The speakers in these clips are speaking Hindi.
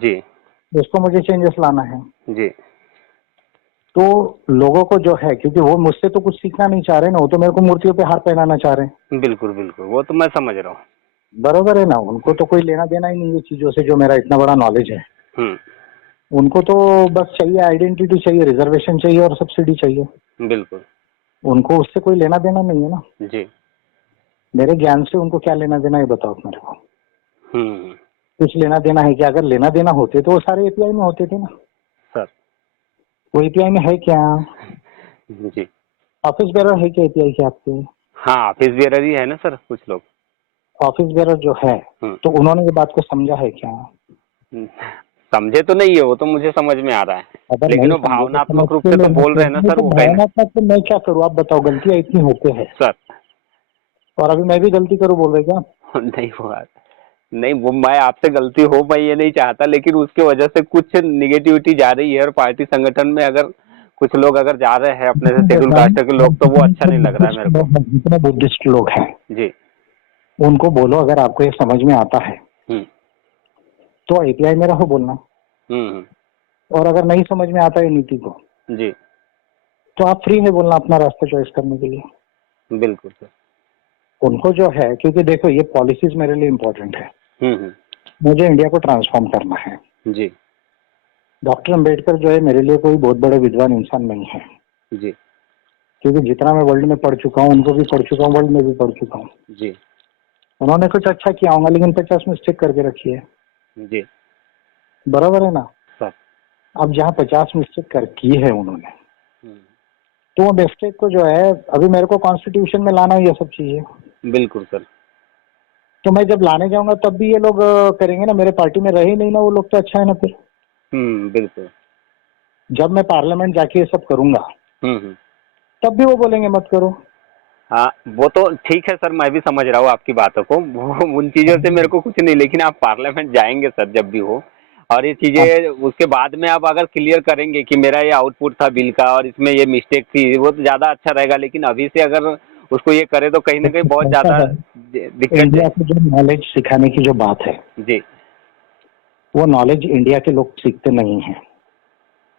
जी उसको मुझे चेंजेस लाना है। जी तो लोगों को जो है, क्योंकि वो मुझसे तो कुछ सीखना नहीं चाह रहे ना, वो तो मेरे को मूर्तियों पे हार पहनाना चाह रहे हैं। बिल्कुल बिल्कुल, वो तो मैं समझ रहा हूँ। बरोबर है ना, उनको तो कोई लेना देना ही नहीं है चीजों से, जो मेरा इतना बड़ा नॉलेज है। हम्म, उनको तो बस चाहिए आइडेंटिटी, चाहिए रिजर्वेशन, चाहिए और सब्सिडी चाहिए। बिल्कुल। उनको उससे कोई लेना देना नहीं है ना। जी। मेरे ज्ञान से उनको क्या लेना देना है बताओ मेरे को। हम्म। कुछ लेना देना है क्या? अगर लेना देना होते तो वो सारे एपीआई में होते थे ना। सर। वो एपीआई में है क्या? जी। ऑफिस बेरर है क्या एपीआई के आपके? हाँ, ऑफिस बेरर ही है ना सर कुछ लोग। ऑफिस बेरर जो है, हम्म। तो उन्होंने ये बात को समझा है क्या? हम्म, समझे तो नहीं है, वो तो मुझे समझ में आ रहा है, अगर लेकिन नहीं वो समझे तो भावनात्मक रूप समझते से तो लेना बोल रहे हैं ना चाहिए। सर, तो वो कहीं ना। भावनात्मक तो मैं क्या करूँ? आप बताओ, गलतियां इतनी होते हैं सर। और अभी मैं भी गलती करूँ बोल रहे क्या? नहीं वो बात नहीं, वो मैं आपसे गलती हो मैं ये नहीं चाहता, लेकिन उसके वजह से कुछ निगेटिविटी जा रही है और पार्टी संगठन में अगर कुछ लोग अगर जा रहे हैं अपने से शेड्यूल कास्ट के लोग, तो वो अच्छा नहीं लग रहा है मेरे को। जितने बुद्धिस्ट लोग हैं जी। उनको बोलो, अगर आपको ये समझ में आता है हम्म तो एपीआई में रहो बोलना। हम्म। और अगर नहीं समझ में आता है नीति को, जी तो आप फ्री है बोलना अपना रास्ता चॉइस करने के लिए। बिल्कुल सर। उनको जो है, क्योंकि देखो ये पॉलिसीज मेरे लिए इम्पोर्टेंट है। हम्म। मुझे इंडिया को ट्रांसफॉर्म करना है। जी डॉक्टर अम्बेडकर जो है मेरे लिए कोई बहुत बड़े विद्वान इंसान नहीं है, जी क्योंकि जितना मैं वर्ल्ड में पढ़ चुका हूँ, उनको भी पढ़ चुका हूँ, वर्ल्ड में भी पढ़ चुका हूँ। जी उन्होंने कुछ अच्छा किया होगा, लेकिन 50 मिस्टेक करके रखी है। जी बराबर है ना? सर। अब जहाँ 50 मिस्टेक कर की है उन्होंने, हम्म, तो वो मिस्टेक को जो है अभी मेरे को कॉन्स्टिट्यूशन में लाना है, ये सब चीजें। बिल्कुल सर। तो मैं जब लाने जाऊंगा तब भी ये लोग करेंगे ना। मेरे पार्टी में रहे ही नहीं ना वो लोग, तो अच्छा है ना फिर। बिल्कुल। जब मैं पार्लियामेंट जाके ये सब करूंगा हम्म। तब भी वो बोलेंगे मत करो। हाँ, वो तो ठीक है सर, मैं भी समझ रहा हूँ आपकी बातों को, वो उन चीज़ों से मेरे को कुछ नहीं, लेकिन आप पार्लियामेंट जाएंगे सर जब भी हो, और ये अब चीज़ें उसके बाद में आप अगर क्लियर करेंगे कि मेरा ये आउटपुट था बिल का और इसमें ये मिस्टेक थी, वो तो ज़्यादा अच्छा रहेगा। लेकिन अभी से अगर उसको ये करे तो कहीं ना कहीं बहुत ऐसा ज़्यादा है, दिक्कत इंडिया है। को जो नॉलेज सिखाने की जो बात है, जी, वो नॉलेज इंडिया के लोग सीखते नहीं है।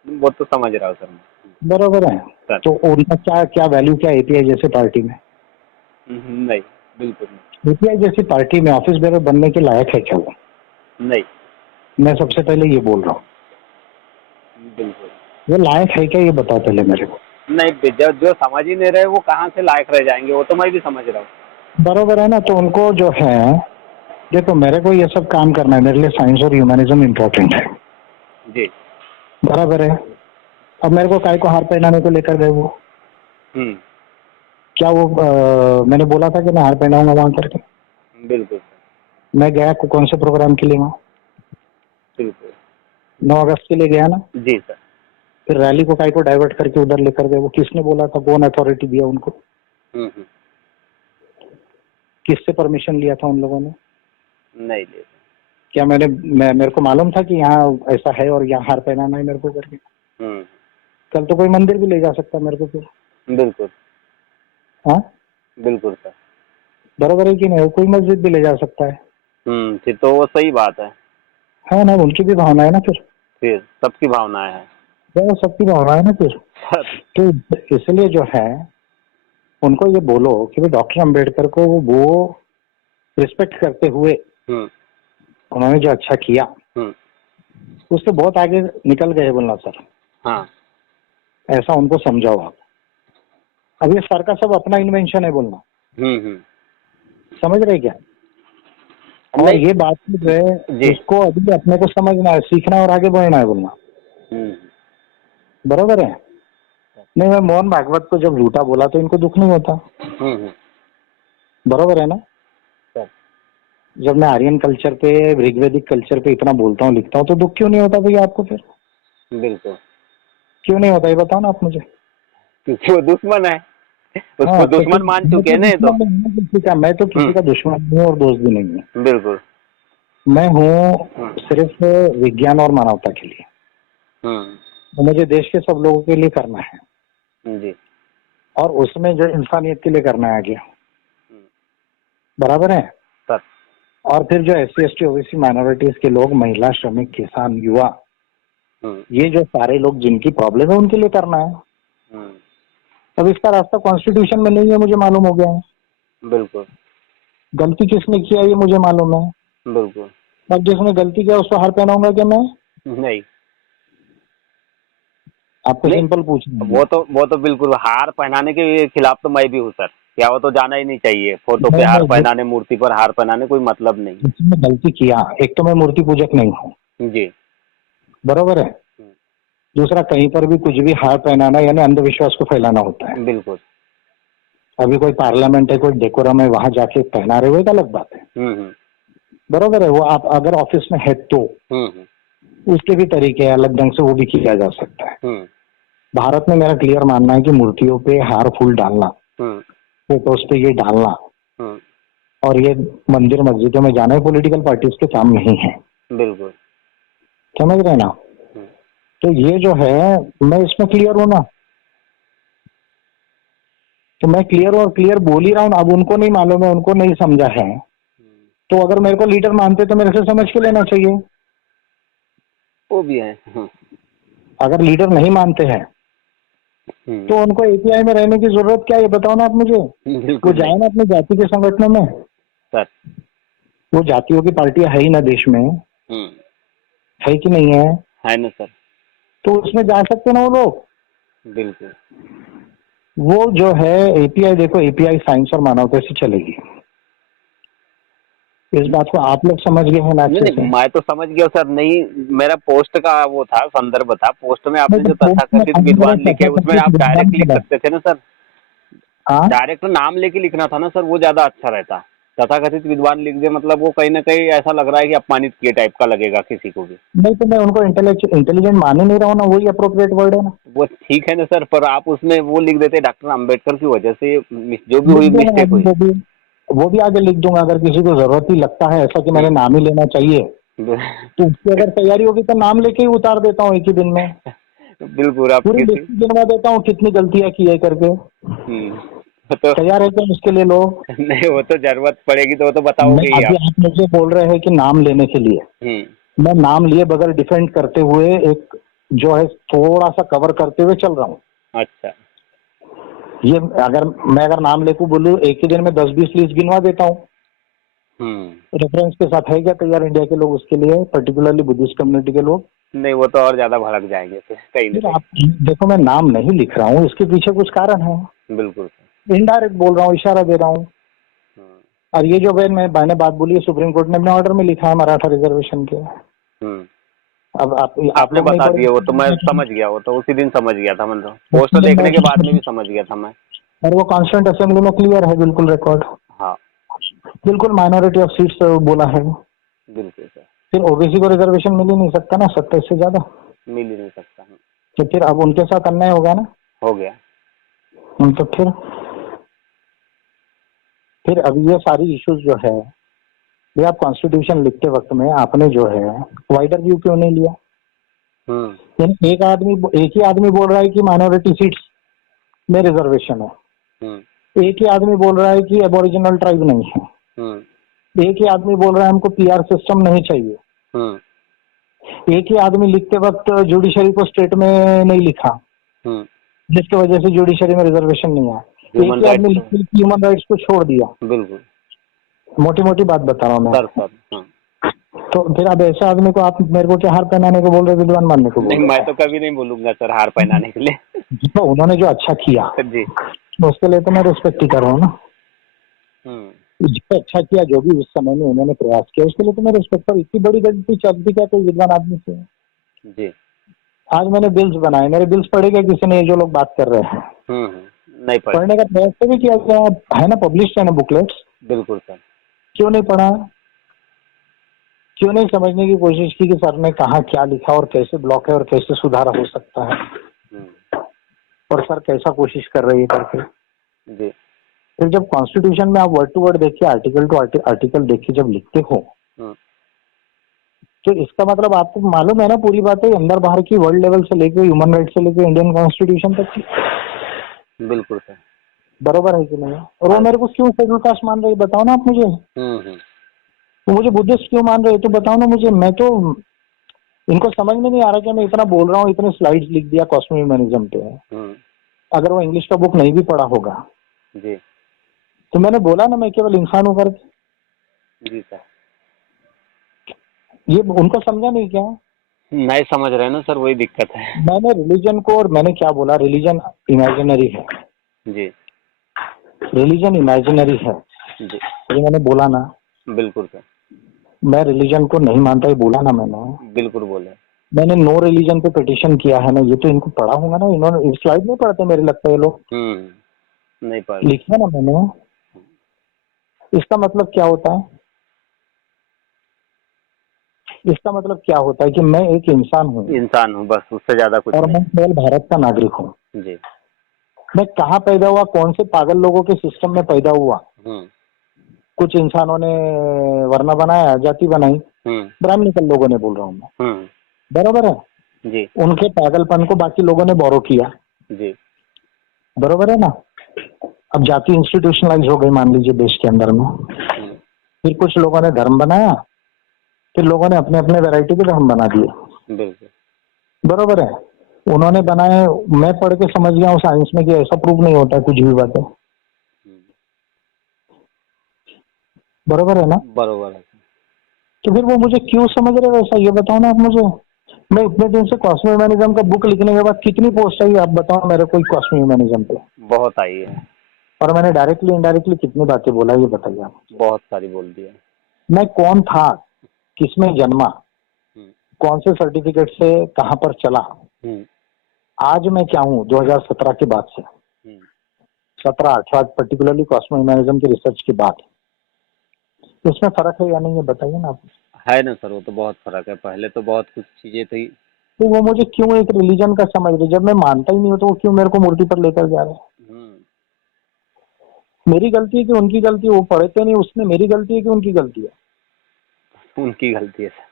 वो तो समझ रहा हूँ सर मैं। बरोबर है। सर। तो उनका क्या क्या वैल्यू, क्या एपीआई जैसे पार्टी में? नहीं, बिल्कुल नहीं। एपीआई जैसी पार्टी में ऑफिस बेरर बनने के लायक है क्या वो? नहीं। मैं सबसे पहले ये बोल रहा हूँ, बिल्कुल वो लायक है क्या, ये बताओ पहले मेरे को। नहीं, जो समझ ही नहीं रहे वो कहाँ से लायक रह जाएंगे, वो तो मैं भी समझ रहा हूँ। बरोबर है ना? तो उनको जो है, देखो मेरे को ये सब काम करना है, मेरे लिए साइंस और ह्यूमनिज्म इम्पोर्टेंट है। जी। बराबर है। अब मेरे को काय को हार पहनाने को लेकर गए वो? हम्म। क्या वो मैंने बोला था कि मैं हार पहनाऊंगा वहां करके? बिल्कुल। मैं गया कौन से प्रोग्राम के लिए वहाँ? बिल्कुल। 9 अगस्त के लिए गया ना। जी सर। फिर रैली को काय को डाइवर्ट करके उधर लेकर गए? वो किसने बोला था? कौन अथॉरिटी दिया उनको? हम्म। किससे परमिशन लिया था उन लोगों ने? नहीं ले। क्या मेरे को मालूम था कि यहाँ ऐसा है और यहाँ हार पहनाना है मेरे को करके? हम्म। कल तो कोई मंदिर भी ले जा सकता है मेरे को फिर। बिल्कुल। हाँ, बिल्कुल सर। बराबर है कि नहीं? कोई मस्जिद भी ले जा सकता है। फिर तो वो सही बात है ना? उनकी भी भावना है ना फिर। फिर सबकी भावनाएं हैं। वो सबकी भावना है ना फिर। सर। तो इसलिए जो है, उनको ये बोलो कि भाई डॉक्टर अम्बेडकर को वो रिस्पेक्ट करते हुए हम्म उन्होंने जो अच्छा किया, हम्म। उससे बहुत आगे निकल गए बोलना सर। हाँ। ऐसा उनको समझाओ आप। अब ये सर का सब अपना इन्वेंशन है बोलना, हम्म। समझ रहे क्या? और नहीं। ये बात जो है जी। इसको अभी अपने को समझना है, सीखना है और आगे बढ़ना है बोलना। हम्म। बरोबर है। नहीं, मैं मोहन भागवत को जब झूठा बोला तो इनको दुख नहीं होता। हम्म। बरोबर है ना? सर। जब मैं आर्यन कल्चर पे, ऋग्वेदिक कल्चर पे इतना बोलता हूँ, लिखता हूँ, तो दुख क्यों नहीं होता भैया आपको फिर? बिल्कुल। क्यों नहीं होता ये बताओ ना आप मुझे। क्योंकि वो दुश्मन है, हाँ, उसको क्योंकि दुश्मन मान मैं चुके तो हैं ना ये तो। दुश्मन नहीं हूँ किसी का, मैं तो किसी का दुश्मन नहीं हूँ और दोस्त भी नहीं हूँ। बिल्कुल। मैं हूँ हम्म सिर्फ विज्ञान और मानवता के लिए। हम्म। तो मुझे देश के सब लोगों के लिए करना है, जी। और उसमें जो इंसानियत के लिए करना है आगे। हम्म। बराबर है। सर। और फिर जो SC ST OBC माइनॉरिटीज के लोग, महिला, श्रमिक, किसान, युवा, ये जो सारे लोग जिनकी प्रॉब्लम है उनके लिए करना है। अब इसका रास्ता कॉन्स्टिट्यूशन में नहीं है, मुझे मालूम हो गया है। बिल्कुल गलती किसने किया ये मुझे मालूम है। बिल्कुल। अब जिसने गलती किया उसको हार पहनाऊंगा क्या मैं? नहीं आपको नहीं, सिंपल पूछना है। वो तो बिल्कुल हार पहनाने के खिलाफ तो मैं भी हूँ सर। क्या वो तो जाना ही नहीं चाहिए, फोटो पे नहीं हार नहीं, पहनाने, मूर्ति पर हार पहनाने कोई मतलब नहीं। जिसने गलती किया, एक तो मैं मूर्ति पूजक नहीं हूँ, जी बरोबर है। दूसरा, कहीं पर भी कुछ भी हार पहनाना यानी अंधविश्वास को फैलाना होता है। बिल्कुल। अभी कोई पार्लियामेंट है, कोई डेकोरम है, वहां जाके पहना रहे हो, एक अलग बात है, बरोबर है। वो आप अगर ऑफिस में है तो उसके भी तरीके हैं, अलग ढंग से वो भी किया जा सकता है। भारत में मेरा क्लियर मानना है कि मूर्तियों पे हार फूल डालना, फोटोज पे ये डालना और ये मंदिर मस्जिदों में जाना पॉलिटिकल पार्टीज के काम नहीं है। बिल्कुल समझ रहे ना? तो ये जो है, मैं इसमें क्लियर हूं ना, तो मैं क्लियर और क्लियर बोल ही रहा हूँ। अब उनको नहीं मालूम है, उनको नहीं समझा है, तो अगर मेरे को लीडर मानते तो मेरे से समझ के लेना चाहिए। वो भी है। अगर लीडर नहीं मानते हैं तो उनको API में रहने की जरूरत क्या है, बताओ ना आप मुझे। वो जाए ना अपनी जाति के संगठनों में सर। वो जातियों की पार्टियां है ही ना देश में, है कि नहीं है? है ना सर। तो उसमें जा सकते ना वो लोग। बिल्कुल। वो जो है API, देखो API साइंस और मानवता से चलेगी, इस बात को आप लोग समझ गए हैं ना अच्छे से? नहीं, मैं तो समझ गया सर। नहीं, मेरा पोस्ट का वो था, संदर्भ था। पोस्ट में आपने जो पोस्ट में तथाकथित विद्वान लिखे, उसमें आप डायरेक्ट लिख विद्वान, सकते थे ना सर। हाँ डायरेक्ट नाम लेके लिखना था ना सर, वो ज्यादा अच्छा रहता। तथाकथित विद्वान लिख दे मतलब वो कहीं ना कहीं ऐसा लग रहा है कि अपमानित किए टाइप का लगेगा किसी को भी। नहीं, तो मैं उनको इंटेलिजेंट मान ही नहीं रहा हूँ ना, वही अप्रोप्रिएट वर्ड है ना। वो ठीक है ना सर, पर आप उसमें वो लिख देते डॉक्टर अंबेडकर की वजह से जो भी लिख हुई दूंगा मिस्टेक आगे, हुई। वो भी आगे लिख दूंगा। अगर किसी को जरूरत ही लगता है ऐसा कि मैंने नाम ही लेना चाहिए, तो उसकी अगर तैयारी होगी तो नाम लेके ही उतार देता हूँ एक ही दिन में। बिल्कुल। आप पूरी किसी लिस्ट गिनवा देता हूँ कितनी गलतियां की है करके। तो तैयार है क्या उसके लिए लोग? नहीं, वो तो जरूरत पड़ेगी तो वो तो मैं बताओगे ही अभी आप। आप मुझे बोल रहे हैं कि नाम लेने के लिए, मैं नाम लिए बगैर डिफेंड करते हुए एक जो है थोड़ा सा कवर करते हुए चल रहा हूँ। अच्छा। ये अगर नाम लेके बोलूँ एक ही दिन में 10-20 लिस्ट गिनवा देता हूँ। रेफरेंस के साथ है क्या तैयार इंडिया के लोग उसके लिए, पर्टिकुलरली बुद्धिस्ट कम्युनिटी के लोग? नहीं, वो तो और ज्यादा भड़क जाएंगे फिर कहीं ना फिर कहीं। आप देखो, मैं नाम नहीं लिख रहा हूँ, इसके पीछे कुछ कारण है। बिल्कुल। इनडायरेक्ट बोल रहा हूँ, इशारा दे रहा हूँ। और ये जो मैंने बात बोली है, सुप्रीम कोर्ट ने अपने ऑर्डर में लिखा है मराठा रिजर्वेशन के। अब आप आपने लोग नहीं बता पढ़े दिया, वो तो मैं समझ गया। वो तो उसी दिन समझ गया था, मतलब पोस्ट देखने के बाद में भी समझ गया था मैं। और वो कॉन्स्टिट्यूंट असेंबली में क्लियर है, बिल्कुल रिकॉर्ड, हाँ बिल्कुल माइनॉरिटी ऑफ सीट्स बोला है। बिल्कुल सर। फिर OBC को रिजर्वेशन मिल ही नहीं सकता ना 27 से ज्यादा, मिल ही नहीं सकता। तो फिर अब उनके साथ अन्याय होगा ना। हो गया। तो फिर अब ये सारी इश्यूज जो है, ये आप कॉन्स्टिट्यूशन लिखते वक्त में आपने जो है वाइडर व्यू क्यों नहीं लिया? यानी एक ही आदमी बोल रहा है कि माइनॉरिटी सीट्स में रिजर्वेशन है, एक ही आदमी बोल रहा है कि एबोरिजिनल ट्राइब नहीं है, एक ही आदमी बोल रहा है हमको PR सिस्टम नहीं चाहिए, एक ही आदमी लिखते वक्त जुडिशरी को स्टेट में नहीं लिखा जिसकी वजह से जुडिशरी में रिजर्वेशन नहीं आया, एक ही आदमी लिखते ह्यूमन राइट्स को छोड़ दिया। बिल्कुल मोटी मोटी बात बता रहा हूँ मैं। सर। तो फिर अब ऐसे आदमी को आप मेरे को क्या हार पहनाने को बोल रहे, विद्वान मानने को बोल नहीं, रहे? मैं तो कभी नहीं बोलूंगा सर हार पहनाने के लिए। तो उन्होंने जो अच्छा किया जी। उसके लिए तो मैं रिस्पेक्ट ही कर रहा हूँ ना। जो अच्छा किया, जो भी उस समय में उन्होंने प्रयास किया, उसके लिए तो मैं रिस्पेक्ट कर। इतनी बड़ी गलती चलती क्या कोई विद्वान आदमी से? जी। आज मैंने बिल्स बनाए, मेरे बिल्स पढ़े क्या किसी ने? ये जो लोग बात कर रहे हैं नहीं पढ़ा। पढ़ने का प्रयास तो भी किया गया है ना, पब्लिश है ना बुकलेट्स। बिल्कुल सर। क्यों नहीं पढ़ा? क्यों नहीं समझने की कोशिश की कि सर ने कहा क्या लिखा और कैसे ब्लॉक है और कैसे सुधार हो सकता है, और सर कैसा कोशिश कर रही है करके। जी। फिर जब कॉन्स्टिट्यूशन में आप वर्ड टू वर्ड देखिए, आर्टिकल टू आर्टिकल देखिए, जब लिखते हो तो इसका मतलब आपको मालूम है ना पूरी बातें, अंदर बाहर की, वर्ल्ड लेवल से लेके, ह्यूमन राइट से लेके, इंडियन कॉन्स्टिट्यूशन तक की। बिल्कुल सर। बरोबर है कि नहीं? और वो मेरे को क्यों शेड्यूल कास्ट मान रही, बताओ ना आप मुझे। तो मुझे बुद्धिस्ट क्यों मान रहे हो तो बताओ ना मुझे। मैं तो इनको समझ में नहीं आ रहा कि मैं इतना बोल रहा हूँ, इतने स्लाइड्स लिख दिया कॉस्मिक ह्यूमनिज्म पे, अगर वो इंग्लिश का बुक नहीं भी पढ़ा होगा जी तो मैंने बोला ना मैं केवल इंसान हूं करके। जी सर, ये उनको समझा नहीं क्या? नहीं समझ रहे ना सर, वही दिक्कत है। मैंने रिलीजन को, और मैंने क्या बोला, रिलीजन इमेजिनरी है, जी रिलीजन इमेजिनरी है, जी ये मैंने बोला ना। बिल्कुल सर, मैं रिलीजन को नहीं मानता, ये बोला ना मैंने। बिल्कुल बोले। मैंने नो रिलीजन पे पिटिशन किया है ना, ये तो इनको पढ़ा होगा ना, इन्होंने स्लाइड नहीं पढ़ते मेरे लगता है ये लोग, नहीं पढ़। लिखा ना मैंने। इसका मतलब क्या होता है? इसका मतलब क्या होता है कि मैं एक इंसान हूँ बस, उससे ज्यादा कुछ और नहीं। मैं केवल भारत का नागरिक हूँ। जी मैं कहाँ पैदा हुआ, कौन से पागल लोगों के सिस्टम में पैदा हुआ? कुछ इंसानों ने वर्ण बनाया, जाति बनाई, ब्राह्मणिकल लोगों ने, बोल रहा हूँ मैं, बरोबर है? जी उनके पागलपन को बाकी लोगों ने बोरो किया, जी बरोबर है ना? अब जाति इंस्टीट्यूशनलाइज हो गई मान लीजिए देश के अंदर में। फिर कुछ लोगों ने धर्म बनाया, फिर लोगों ने अपने अपने वैरायटी के धर्म बना दिए, बिल्कुल। बरोबर है? उन्होंने बनाए, मैं पढ़ के समझ गया हूँ साइंस में कि ऐसा प्रूव नहीं होता कुछ भी बातें, बरोबर है ना? बरोबर है। तो फिर वो मुझे क्यों समझ रहे वैसा, ये बताओ ना आप मुझे। मैं इतने दिन से कॉस्मिक ह्यूमनिज्म का बुक लिखने के बाद कितनी पोस्ट आई आप बताओ मेरे, कोई कॉस्मिक ह्यूमनिज्म पे? बहुत आई है। और मैंने डायरेक्टली इनडायरेक्टली कितनी बातें बोला ये बताइए आप। बहुत सारी बोल दिया। मैं कौन था, किसमें जन्मा, कौन से सर्टिफिकेट से कहां पर चला, आज मैं क्या हूँ 2017 के बाद से, 17-18 पर्टिकुलरली कॉस्मिक ह्यूमनिज्म की रिसर्च के बाद, इसमें फर्क है या नहीं है बताइए ना आप। है ना सर, वो तो बहुत फर्क है, पहले तो बहुत कुछ चीजें थी। तो वो मुझे क्यों एक रिलीजन का समझ रहे, जब मैं मानता ही नहीं हूँ तो वो क्यों मेरे को मूर्ति पर लेकर जा रहे हैं? मेरी गलती है कि उनकी गलती है? वो पढ़ते नहीं, उसमें मेरी गलती है कि उनकी गलती है? उनकी गलती है सर।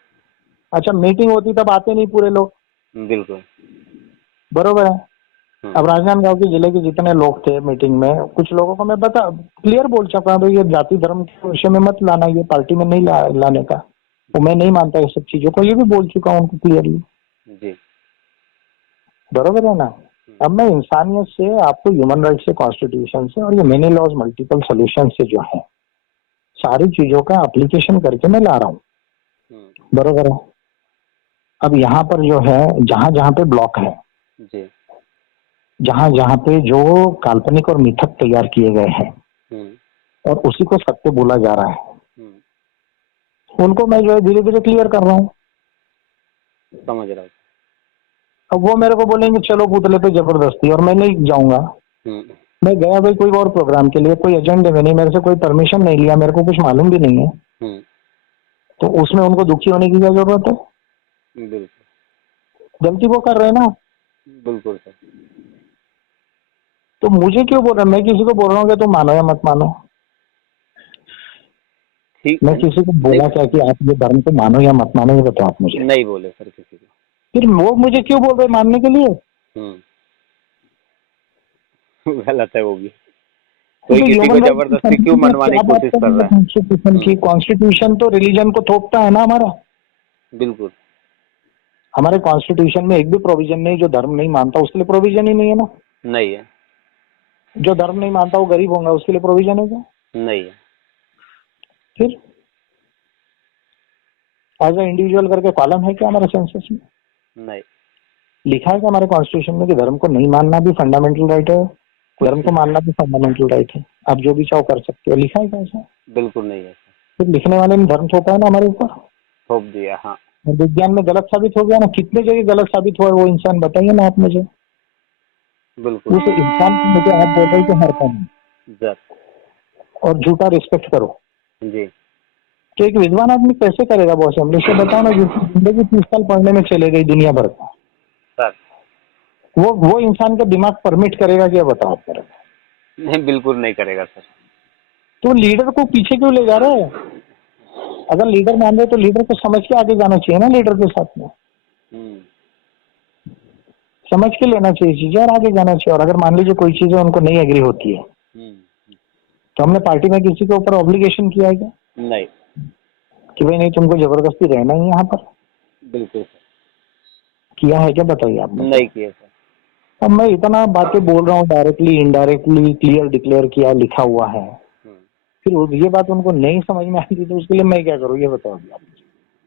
अच्छा, मीटिंग होती तब आते नहीं पूरे लोग, बिल्कुल। बरोबर है? अब राजनांदगांव के जिले के जितने लोग थे मीटिंग में, कुछ लोगों को मैं बता क्लियर बोल चुका भाई ये जाति धर्म के विषय में मत लाना, ये पार्टी में नहीं लाने का, तो मैं नहीं मानता ये सब चीजों को, ये भी बोल चुका हूँ उनको क्लियरली, जी बरोबर है ना? अब मैं इंसानियत से, आपको ह्यूमन राइट से, कॉन्स्टिट्यूशन से, और ये मेनी लॉज मल्टीपल सोल्यूशन से जो है सारी चीजों का एप्लीकेशन करके मैं ला रहा हूँ, बरोबर है? अब यहाँ पर जो है जहां जहां पे ब्लॉक है, जी जहां जहां पे जो काल्पनिक और मिथक तैयार किए गए हैं और उसी को सत्य बोला जा रहा है, उनको मैं जो है धीरे धीरे क्लियर कर रहा हूँ। समझ रहा हूँ। अब वो मेरे को बोलेंगे चलो पुतले पे जबरदस्ती, और मैं नहीं जाऊंगा। मैं गया भाई कोई और प्रोग्राम के लिए, कोई एजेंडे में नहीं, मेरे से कोई परमिशन नहीं लिया, मेरे को कुछ मालूम भी नहीं है, तो उसमें उनको दुखी होने की क्या जरूरत है? बिल्कुल, गलती वो कर रहे हैं ना। बिल्कुल सर। तो मुझे क्यों बोल रहे हैं? मैं किसी को बोल रहा हूँ कि तुम मानो या मत मानो? ठीक, मैं किसी को बोला क्या कि आप ये धर्म को मानो या मत मानो, ये बताओ आप मुझे। नहीं बोले सर किसी को। फिर वो मुझे क्यों बोल रहे हैं मानने के लिए? गलत है वो भी। कोई किसी को जबरदस्ती क्यों मनवाने की कोशिश कर रहा है? कॉन्स्टिट्यूशन की, कॉन्स्टिट्यूशन तो रिलीजन को थोपता है ना हमारा। बिल्कुल। हमारे कॉन्स्टिट्यूशन में एक भी प्रोविजन नहीं जो धर्म नहीं मानता उसके लिए प्रोविजन ही नहीं है ना। नहीं है। जो धर्म नहीं मानता वो गरीब होगा उसके लिए प्रोविजन है क्या? नहीं है। फिर एज ए इंडिविजुअल करके कॉलम है क्या हमारे सेंसस में? नहीं। लिखा है क्या हमारे कॉन्स्टिट्यूशन में कि धर्म को नहीं मानना भी फंडामेंटल राइट है, धर्म को मानना भी फंडामेंटल राइट है, आप जो भी चाहो कर सकते हो? लिखा है क्या ऐसा? बिल्कुल नहीं है। फिर लिखने वाले ने धर्म थोपा है ना हमारे ऊपर, थोप दिया। हाँ, विज्ञान में गलत साबित हो गया ना। कितने जगह गलत साबित हुआ है वो इंसान बताइए ना आप मुझे। बिल्कुल। उस इंसान को मुझे आप बोल रहे हो कि हर काम और झूठा रिस्पेक्ट करो, जी तो एक विद्वान आदमी कैसे करेगा बॉस? हम से बताओ ना, जिंदगी 30 साल पढ़ने में चले गई दुनिया भर का, सर। वो इंसान का दिमाग परमिट करेगा क्या? बताओ आप मेरे को। नहीं, बिल्कुल नहीं करेगा सर। तो लीडर को पीछे क्यों ले जा रहे हैं? अगर लीडर मान रहे तो लीडर को समझ के आगे जाना चाहिए ना, लीडर के साथ में समझ के लेना चाहिए चीजें और आगे जाना चाहिए। और अगर मान लीजिए कोई चीजें उनको नहीं एग्री होती है तो हमने पार्टी में किसी के ऊपर ऑब्लिगेशन किया है क्या? नहीं। कि भाई नहीं तुमको जबरदस्ती रहना ही है यहाँ पर? बिल्कुल सर। किया है क्या बताइए आप मुझे। नहीं किए सर। अब मैं इतना बातें बोल रहा हूँ, डायरेक्टली इनडायरेक्टली क्लियर डिक्लेयर किया लिखा हुआ है, फिर ये बात उनको नहीं समझ में आती तो उसके लिए मैं क्या करूँ, ये बताओ अभी आप।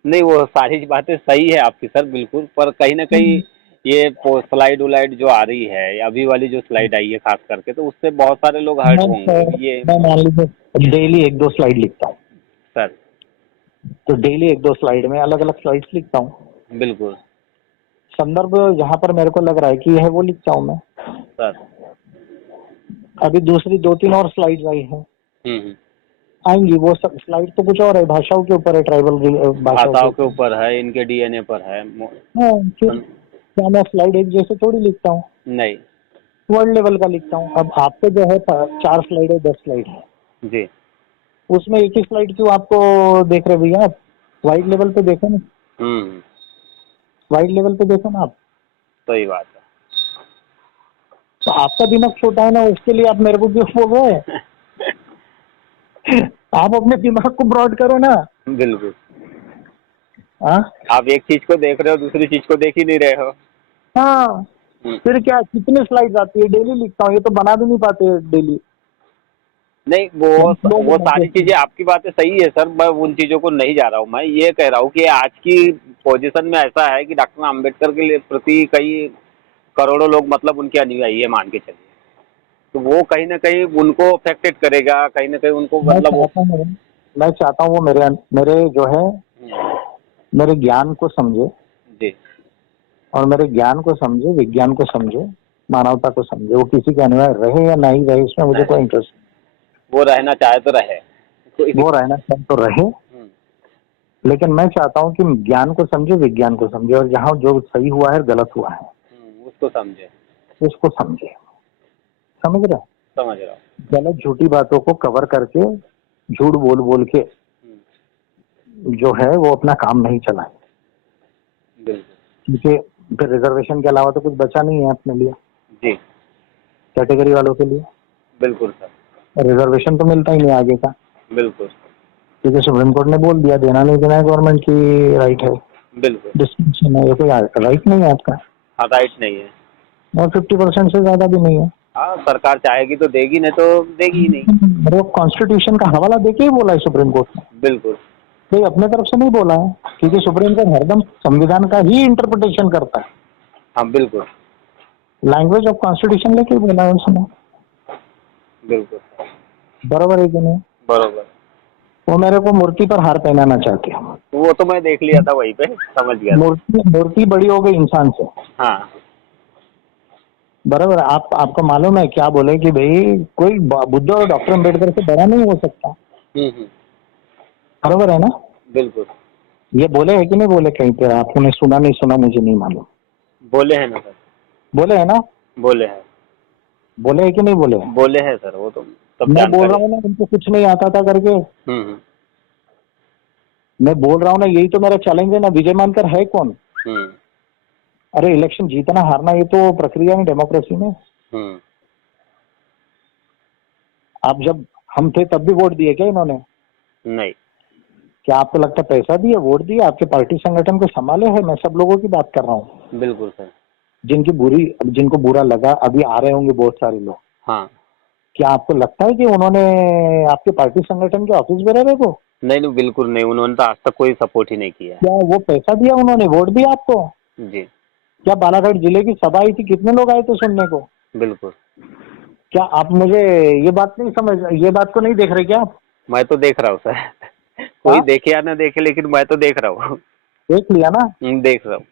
नहीं, वो सारी बातें सही है आपकी सर बिल्कुल, पर कहीं ना कहीं ये स्लाइड उलाइड जो आ रही है, अभी वाली जो स्लाइड आई है खास करके, तो उससे बहुत सारे लोग हर्ट होंगे ये। मैं मान लीजिए डेली 1-2 स्लाइड लिखता हूँ, सर तो डेली 1-2 स्लाइड में अलग अलग स्लाइड्स लिखता हूँ। बिल्कुल संदर्भ जहाँ पर मेरे को लग रहा है कि है वो लिखता हूँ मैं। सर। अभी दूसरी 2-3 और स्लाइड्स आई हैं, हम्म। आएंगी वो सब स्लाइड तो कुछ और है, भाषाओं के ऊपर है, ट्राइबल भाषाओं के भाषाओं के ऊपर। ऊपर है, इनके डीएनए पर है। हाँ, फिर क्या मैं स्लाइड एक जैसे थोड़ी लिखता हूँ, नहीं। वर्ल्ड लेवल का लिखता हूँ। अब आपको जो है 4 स्लाइड है, 10 स्लाइड है, जी। उसमें एक ही स्लाइड क्यों आपको देख रहे भैया? आप वाइड लेवल पे देखो ना, हम्म। वाइड लेवल पे देखो ना आप। सही बात तो आपका दिमाग छोटा है ना, उसके लिए आप मेरे को क्यों बोल रहे हैं? है। आप अपने दिमाग को ब्रॉड करो ना। बिल्कुल। हाँ आप एक चीज को देख रहे हो, दूसरी चीज को देख ही नहीं रहे हो। हाँ, फिर क्या कितने स्लाइड्स आती है? डेली लिखता हूँ, ये तो बना भी नहीं पाते डेली। नहीं, वो लोग वो बनाते सारी हैं। चीजें आपकी बातें सही है सर, मैं उन चीजों को नहीं जा रहा हूँ। मैं ये कह रहा हूँ कि आज की पोजीशन में ऐसा है कि डॉक्टर अम्बेडकर के लिए प्रति कई करोड़ों लोग मतलब उनके अनुयायी है, मान के चलिए। तो वो कहीं ना कहीं उनको अफेक्टेड करेगा, कहीं ना कहीं उनको मैं मतलब वो। चाहता हूँ मैं चाहता हूँ वो मेरे मेरे जो है मेरे ज्ञान को समझे, जी। और मेरे ज्ञान को समझे, विज्ञान को समझे, मानवता को समझे। वो किसी के अनुयायी रहे या नहीं रहे, इसमें मुझे कोई नहीं, इंटरेस्ट वो रहना चाहे तो रहे, कोई नहीं। वो दिक्कत रहना चाहे तो रहे, नहीं। लेकिन मैं चाहता हूँ कि ज्ञान को समझे, विज्ञान को समझे, और जहाँ जो सही हुआ है गलत हुआ है उसको समझे। उसको समझे। समझ रहे हैं? समझ रहा हूँ। गलत झूठी बातों को कवर करके, झूठ बोल बोल के जो है वो अपना काम नहीं चलाए, बिल्कुल। क्योंकि फिर रिजर्वेशन के अलावा तो कुछ बचा नहीं है अपने लिए, जी। कैटेगरी वालों के लिए। बिल्कुल सर। और रिजर्वेशन तो मिलता ही नहीं आगे का, बिल्कुल। क्योंकि सुप्रीम कोर्ट ने बोल दिया देना नहीं देना है गवर्नमेंट की राइट है, बिल्कुल। डिस्टिंक्शन है, ये कोई राइट नहीं है आपका। हाँ, राइट नहीं है। और 50% से ज्यादा भी नहीं है। हाँ, सरकार चाहेगी तो देगी, नहीं तो देगी ही नहीं। वो कॉन्स्टिट्यूशन का हवाला देके ही बोला है सुप्रीम कोर्ट ने, बिल्कुल। कोई अपने तरफ से नहीं बोला है, क्योंकि सुप्रीम कोर्ट हरदम संविधान का ही इंटरप्रिटेशन करता है। हाँ बिल्कुल। लैंग्वेज ऑफ कॉन्स्टिट्यूशन लेके ही बोला है उसने। बिल्कुल। बराबर है कि नहीं? बरोबर। वो मेरे को मूर्ति पर हार पहनाना चाहते हैं। वो तो मैं देख लिया था वहीं पे, समझ गया था। मूर्ति बड़ी हो गई इंसान से। हाँ। बराबर। आपको मालूम है क्या बोले कि भाई कोई बुद्ध और डॉक्टर अम्बेडकर से बड़ा नहीं हो सकता। हम्म। बराबर है ना? बिल्कुल। ये बोले है कि नहीं बोले कहीं पे? आपने सुना नहीं सुना मुझे नहीं मालूम। बोले हैं ना सर। बोले है ना? बोले हैं। बोले है कि नहीं बोले? बोले हैं सर, वो तो सब मैं बोल जानकारी। रहा हूँ ना उनको कुछ नहीं आता था करके। हम्म। मैं बोल रहा हूँ ना, यही तो मेरा चैलेंज है ना। विजय मानकर है कौन? हम्म। अरे इलेक्शन जीतना हारना ये तो प्रक्रिया है डेमोक्रेसी में। हम्म। आप जब हम थे तब भी वोट दिए क्या इन्होंने? नहीं। क्या आपको लगता है पैसा दिया, वोट दिया? आपके पार्टी संगठन को संभाले है? मैं सब लोगों की बात कर रहा हूँ बिल्कुल सर। जिनको बुरा लगा। अभी आ रहे होंगे बहुत सारे लोग। हाँ। क्या आपको लगता है कि उन्होंने आपके पार्टी संगठन के ऑफिस में रहे को? नहीं नहीं, बिल्कुल नहीं, उन्होंने तो आज तक कोई सपोर्ट ही नहीं किया है। क्या वो पैसा दिया, उन्होंने वोट दिया आपको? जी। क्या बालाघाट जिले की सभा आई थी, कितने लोग आए थे सुनने को? बिल्कुल। क्या आप मुझे ये बात नहीं समझ, ये बात को नहीं देख रहे क्या आप? मैं तो देख रहा हूँ सर। कोई हाँ, देखे या ना देखे, लेकिन मैं तो देख रहा हूँ। देख लिया ना? देख रहा हूँ।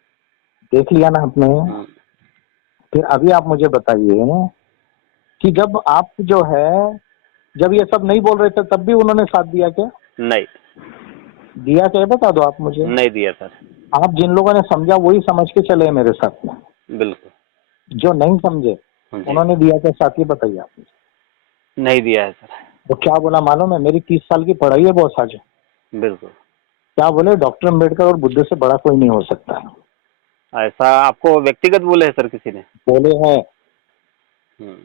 देख लिया ना आपने? हम्म। फिर अभी आप मुझे बताइए कि जब आप जो है, जब ये सब नहीं बोल रहे थे तब भी उन्होंने साथ दिया क्या? नहीं। दिया क्या, बता दो आप मुझे। नहीं दिया सर। आप जिन लोगों ने समझा वही समझ के चले मेरे साथ में, बिल्कुल। जो नहीं समझे जी। उन्होंने दिया क्या साथ, ये बताइए आप मुझे। नहीं दिया है सर। वो क्या बोला मालूम है? मेरी 30 साल की पढ़ाई है बॉस आज। बिल्कुल। क्या बोले? डॉक्टर अम्बेडकर और बुद्ध से बड़ा कोई नहीं हो सकता। ऐसा आपको व्यक्तिगत बोले है सर किसी ने? बोले हैं। हम्म।